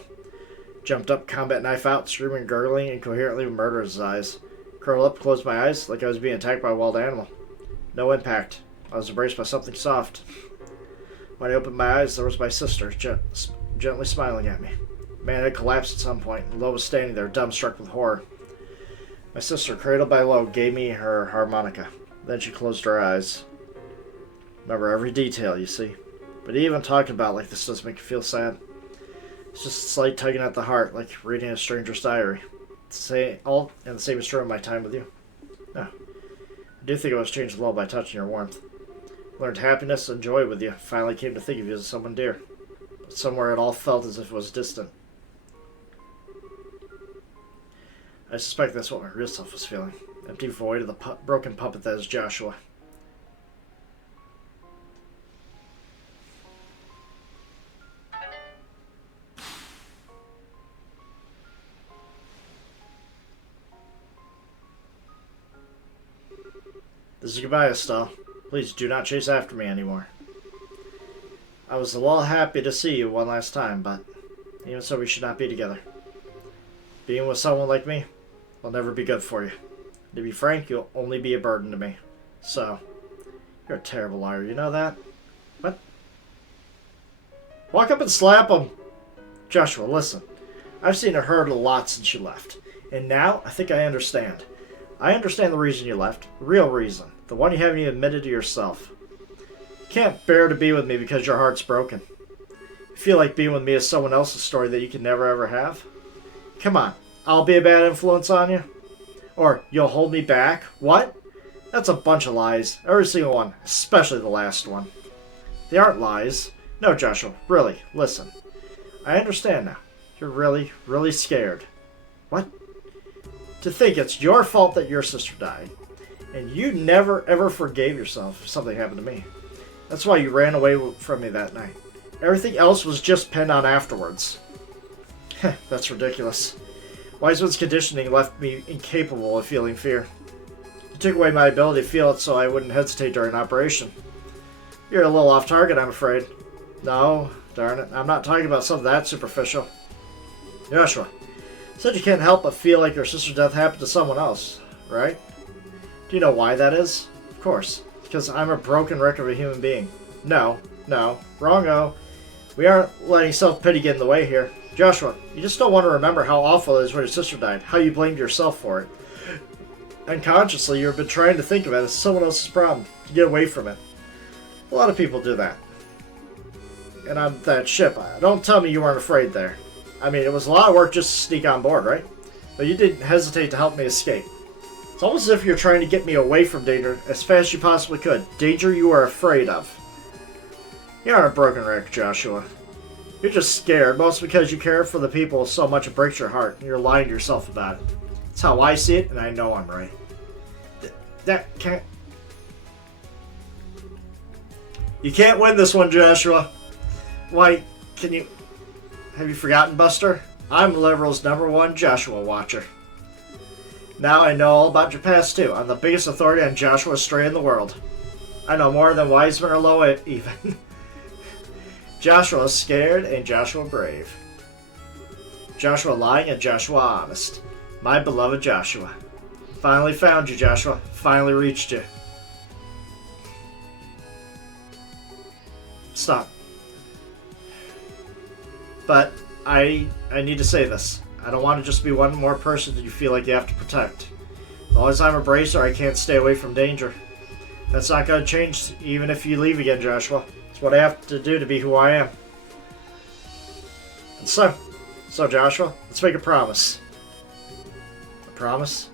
Jumped up, combat knife out, screaming, gurgling, incoherently with murder in his eyes. Curled up, closed my eyes, like I was being attacked by a wild animal. No impact. I was embraced by something soft. When I opened my eyes, there was my sister, gently smiling at me. The man had collapsed at some point, and Lo was standing there, dumbstruck with horror. My sister, cradled by Lo, gave me her harmonica. Then she closed her eyes. Remember every detail, you see. But even talking about it like this doesn't make you feel sad. It's just a slight tugging at the heart, like reading a stranger's diary. The same is true of my time with you. No. I do think I was changed a little by touching your warmth. Learned happiness and joy with you. Finally came to think of you as someone dear. But somewhere it all felt as if it was distant. I suspect that's what my real self was feeling. Empty void of the broken puppet that is Joshua. This is goodbye, Estelle. Please do not chase after me anymore. I was a little happy to see you one last time, but even so, we should not be together. Being with someone like me will never be good for you. To be frank, you'll only be a burden to me. So, you're a terrible liar, you know that? What? Walk up and slap him! Joshua, listen. I've seen her hurt a lot since you left. And now, I think I understand. I understand the reason you left. The real reason. The one you haven't even admitted to yourself. You can't bear to be with me because your heart's broken. You feel like being with me is someone else's story that you can never ever have? Come on. I'll be a bad influence on you? Or you'll hold me back? What? That's a bunch of lies. Every single one, especially the last one. They aren't lies. No, Joshua, really, listen. I understand now. You're really, really scared. What? To think it's your fault that your sister died. And you never, ever forgave yourself if something happened to me. That's why you ran away from me that night. Everything else was just pinned on afterwards. That's ridiculous. Wiseman's conditioning left me incapable of feeling fear. It took away my ability to feel it so I wouldn't hesitate during an operation. You're a little off target, I'm afraid. No, darn it. I'm not talking about something that superficial. Joshua, you said you can't help but feel like your sister's death happened to someone else, right? Do you know why that is? Of course. Because I'm a broken record of a human being. No, wrongo. We aren't letting self-pity get in the way here. Joshua, you just don't want to remember how awful it is when your sister died, how you blamed yourself for it. Unconsciously, you've been trying to think of it as someone else's problem, to get away from it. A lot of people do that. And on that ship, don't tell me you weren't afraid there. I mean, it was a lot of work just to sneak on board, right? But you didn't hesitate to help me escape. It's almost as if you're trying to get me away from danger as fast as you possibly could. Danger you are afraid of. You aren't a broken wreck, Joshua. You're just scared, mostly because you care for the people so much it breaks your heart, and you're lying to yourself about it. That's how I see it, and I know I'm right. That can't... You can't win this one, Joshua. Why, can you... Have you forgotten, Buster? I'm Liberal's #1 Joshua watcher. Now I know all about your past, too. I'm the biggest authority on Joshua Stray in the world. I know more than Wiseman or Loa, even. Joshua scared and Joshua brave. Joshua lying and Joshua honest. My beloved Joshua. Finally found you, Joshua. Finally reached you. Stop. But I need to say this. I don't want to just be one more person that you feel like you have to protect. As long as I'm a bracer, I can't stay away from danger. That's not going to change even if you leave again, Joshua. It's what I have to do to be who I am. And so Joshua, let's make a promise. A promise?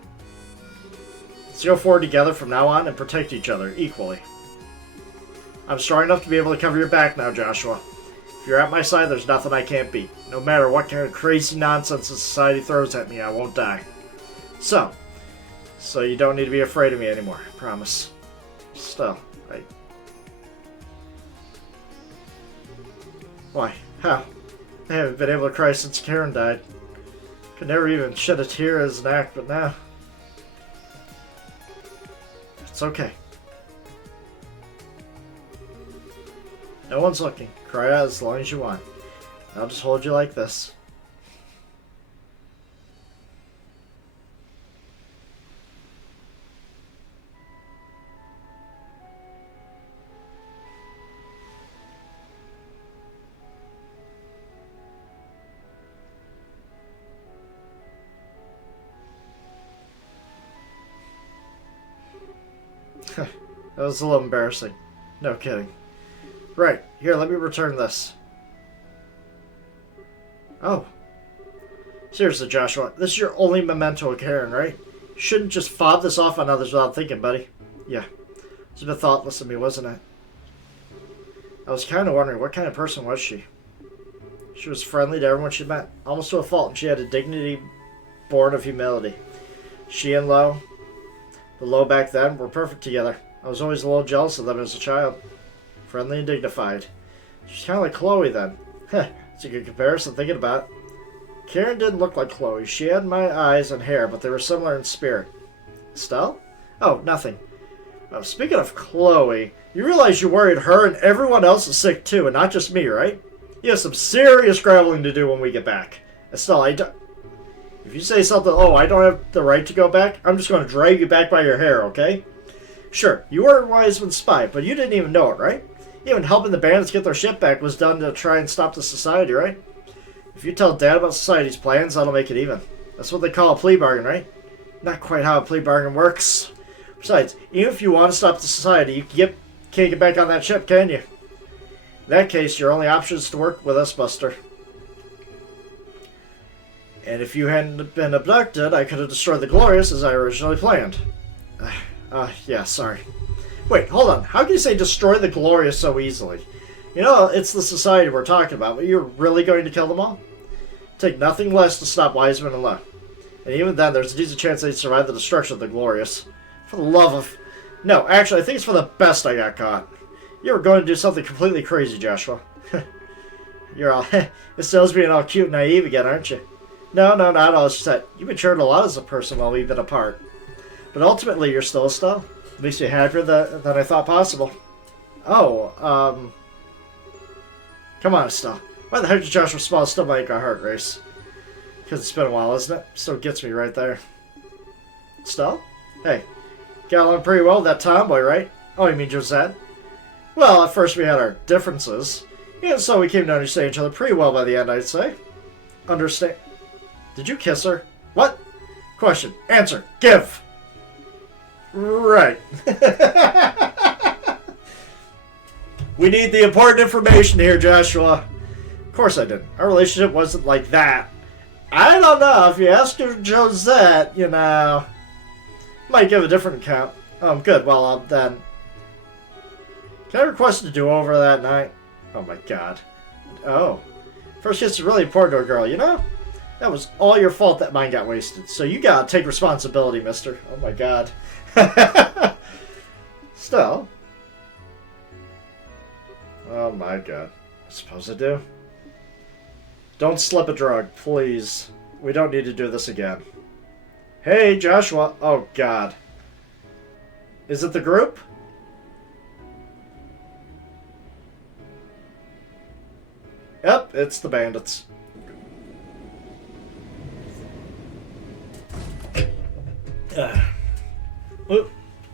Let's go forward together from now on and protect each other equally. I'm strong enough to be able to cover your back now, Joshua. If you're at my side, there's nothing I can't beat. No matter what kind of crazy nonsense the society throws at me, I won't die. So you don't need to be afraid of me anymore, I promise. Still, Why? How? I haven't been able to cry since Karen died. Could never even shed a tear as an act, but now... It's okay. No one's looking. Cry out as long as you want. I'll just hold you like this. That was a little embarrassing. No kidding. Right, here, let me return this. Oh. Seriously, Joshua, this is your only memento of Karen, right? You shouldn't just fob this off on others without thinking, buddy. Yeah. It was a bit thoughtless of me, wasn't it? I was kind of wondering, what kind of person was she? She was friendly to everyone she met, almost to a fault, and she had a dignity born of humility. She and Lo, the Lo back then, were perfect together. I was always a little jealous of them as a child. Friendly and dignified. She's kind of like Chloe then. Heh, it's a good comparison thinking about it. Karen didn't look like Chloe. She had my eyes and hair, but they were similar in spirit. Estelle? Oh, nothing. Speaking of Chloe, you realize you worried her and everyone else is sick too, and not just me, right? You have some serious grappling to do when we get back. Estelle, if you say something, oh, I don't have the right to go back, I'm just going to drag you back by your hair, okay? Sure, you were Wiseman's spy, but you didn't even know it, right? Even helping the bandits get their ship back was done to try and stop the society, right? If you tell Dad about society's plans, that'll make it even. That's what they call a plea bargain, right? Not quite how a plea bargain works. Besides, even if you want to stop the society, you can't get back on that ship, can you? In that case, your only option is to work with us, Buster. And if you hadn't been abducted, I could have destroyed the Glorious as I originally planned. Yeah, sorry. Wait, hold on. How can you say destroy the glorious so easily? You know, it's the society we're talking about, but you're really going to kill them all? Take nothing less to stop Wiseman and Lowe. And even then, there's a decent chance they'd survive the destruction of the glorious. For the love of... No, actually, I think it's for the best I got caught. You were going to do something completely crazy, Joshua. You're all... It still being all cute and naive again, aren't you? No, not at all. It's just that you matured a lot as a person while we've been apart. But ultimately, you're still Estelle. At least you're happier than I thought possible. Oh, Come on, Estelle. Why the heck did Joshua Small still make our heart race? Because it's been a while, isn't it? Still gets me right there. Estelle? Hey. Got along pretty well with that tomboy, right? Oh, you mean Josette? Well, at first we had our differences. And so we came to understand each other pretty well by the end, I'd say. Understand? Did you kiss her? What? Question. Answer. Give. Right. We need the important information here, Joshua. Of course I didn't. Our relationship wasn't like that. I don't know. If you ask Josette, you know, might give a different account. Good. Well, then. Can I request a do-over that night? Oh my god. Oh. First kiss is really important to a girl, you know? That was all your fault that mine got wasted. So you gotta take responsibility, mister. Oh my god. Still. Oh my god. I suppose I do. Don't slip a drug, please. We don't need to do this again. Hey, Joshua. Oh god. Is it the group? Yep, it's the bandits.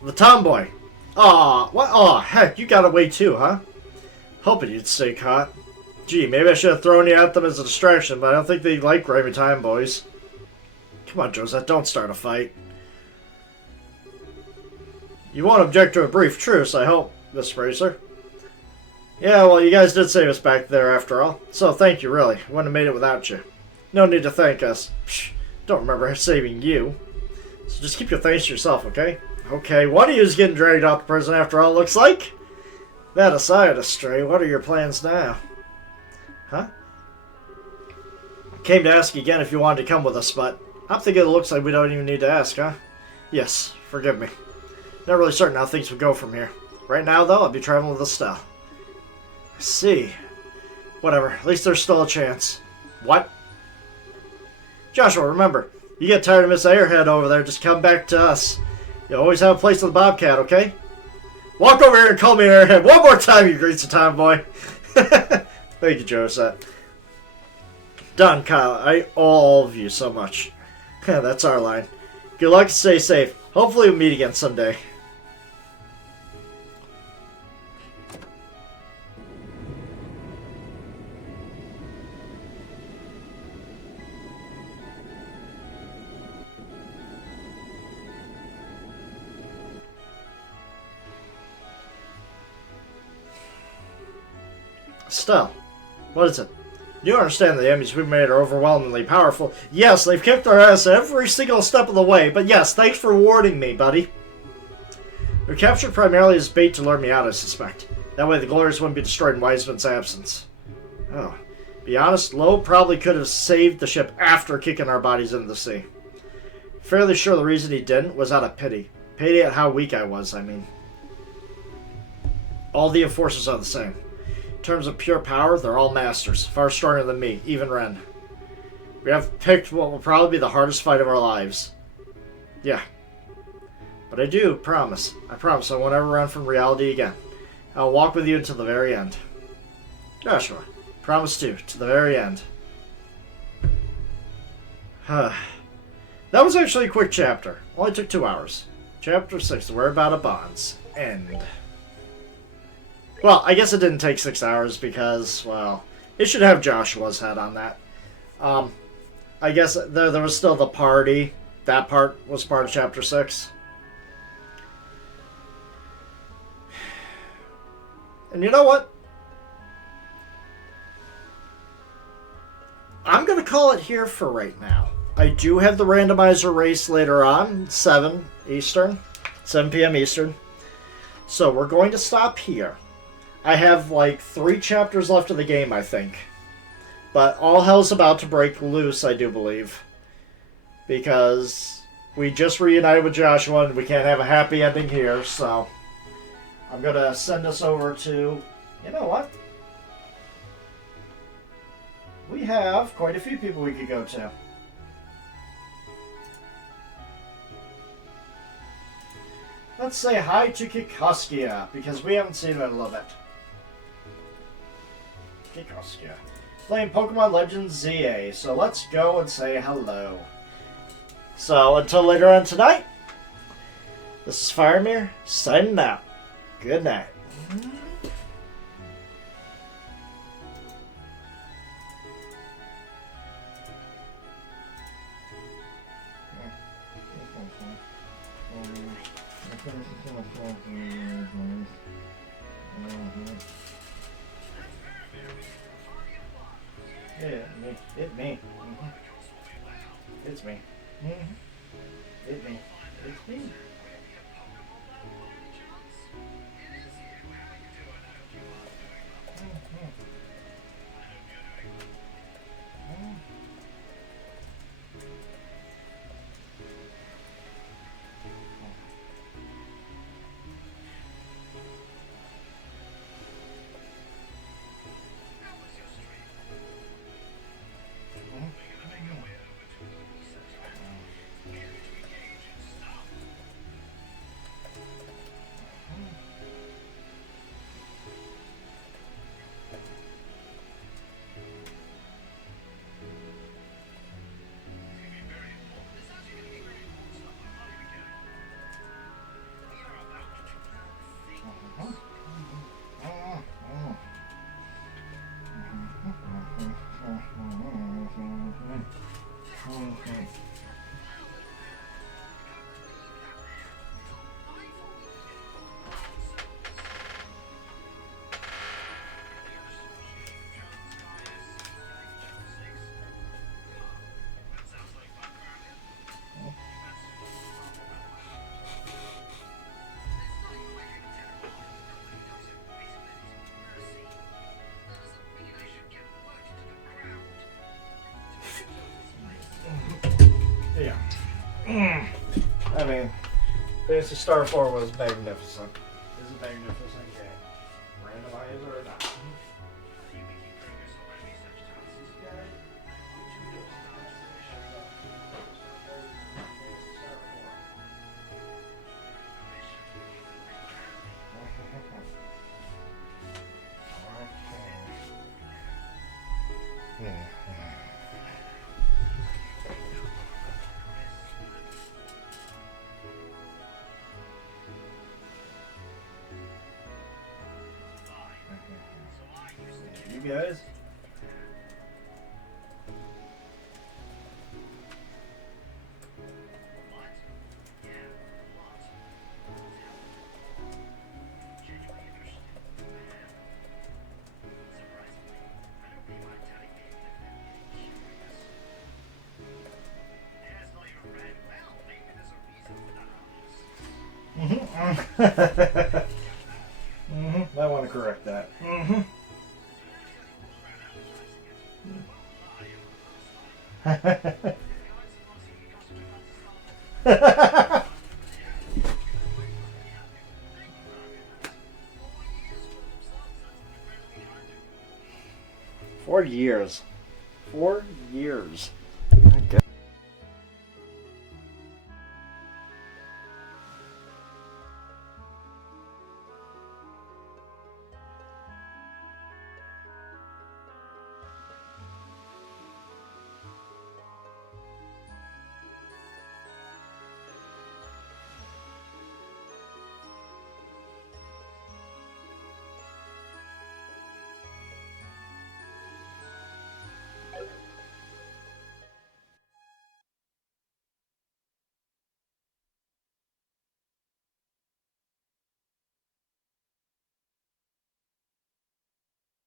The tomboy. Aw, what? Aw, heck, you got away too, huh? Hoping you'd stay caught. Gee, maybe I should have thrown you at them as a distraction, but I don't think they like grimy tomboys. Come on, Josette, don't start a fight. You won't object to a brief truce, I hope, Miss Fraser. Yeah, well, you guys did save us back there after all. So thank you, really. Wouldn't have made it without you. No need to thank us. Psh, don't remember saving you. So just keep your thanks to yourself, okay? Okay, one of you is getting dragged out to prison after all, looks like. That aside, Astray, what are your plans now? Huh? Came to ask you again if you wanted to come with us, but I'm thinking it looks like we don't even need to ask, huh? Yes, forgive me. Not really certain how things would go from here. Right now, though, I'll be traveling with Estelle. I see. Whatever, at least there's still a chance. What? Joshua, remember, you get tired of Miss Airhead over there, just come back to us. You always have a place with the Bobcat, okay? Walk over here and call me an Airhead one more time, you greasy tomboy. Thank you, Josette. Done, Kyle. I owe all of you so much. That's our line. Good luck and stay safe. Hopefully we'll meet again someday. Estelle, what is it? You understand the enemies we've made are overwhelmingly powerful. Yes, they've kicked our ass every single step of the way, but yes, thanks for warning me, buddy. They're captured primarily as bait to lure me out, I suspect. That way the Glorious wouldn't be destroyed in Wiseman's absence. Oh. Be honest, Lowe probably could have saved the ship after kicking our bodies into the sea. Fairly sure the reason he didn't was out of pity. Pity at how weak I was, I mean. All the enforcers are the same. In terms of pure power, they're all masters, far stronger than me, even Ren. We have picked what will probably be the hardest fight of our lives. Yeah. But I do promise. I promise I won't ever run from reality again. I'll walk with you until the very end. Joshua, promise to the very end. That was actually a quick chapter. Only took 2 hours. Chapter 6, the Whereabouts of Bonds. End. Well, I guess it didn't take 6 hours because, well, it should have Joshua's head on that. I guess there was still the party. That part was part of Chapter 6. And you know what? I'm going to call it here for right now. I do have the randomizer race later on, 7 Eastern. 7 p.m. Eastern. So we're going to stop here. I have like 3 chapters left of the game, I think. But all hell's about to break loose, I do believe. Because we just reunited with Joshua and we can't have a happy ending here, so I'm going to send us over to... You know what? We have quite a few people we could go to. Let's say hi to Kikoskia, because we haven't seen him in a little bit. Kikoskia. Playing Pokemon Legends ZA, so let's go and say hello. So, until later on tonight, this is Firemere, signing out. Good night. Yeah, me. It's me. It's me. It's me. It's me. Yeah. I mean, Fantasy Star 4 was magnificent. Is a magnificent game. Randomizer or not. You guys? I want to correct that. 4 years. 4 years.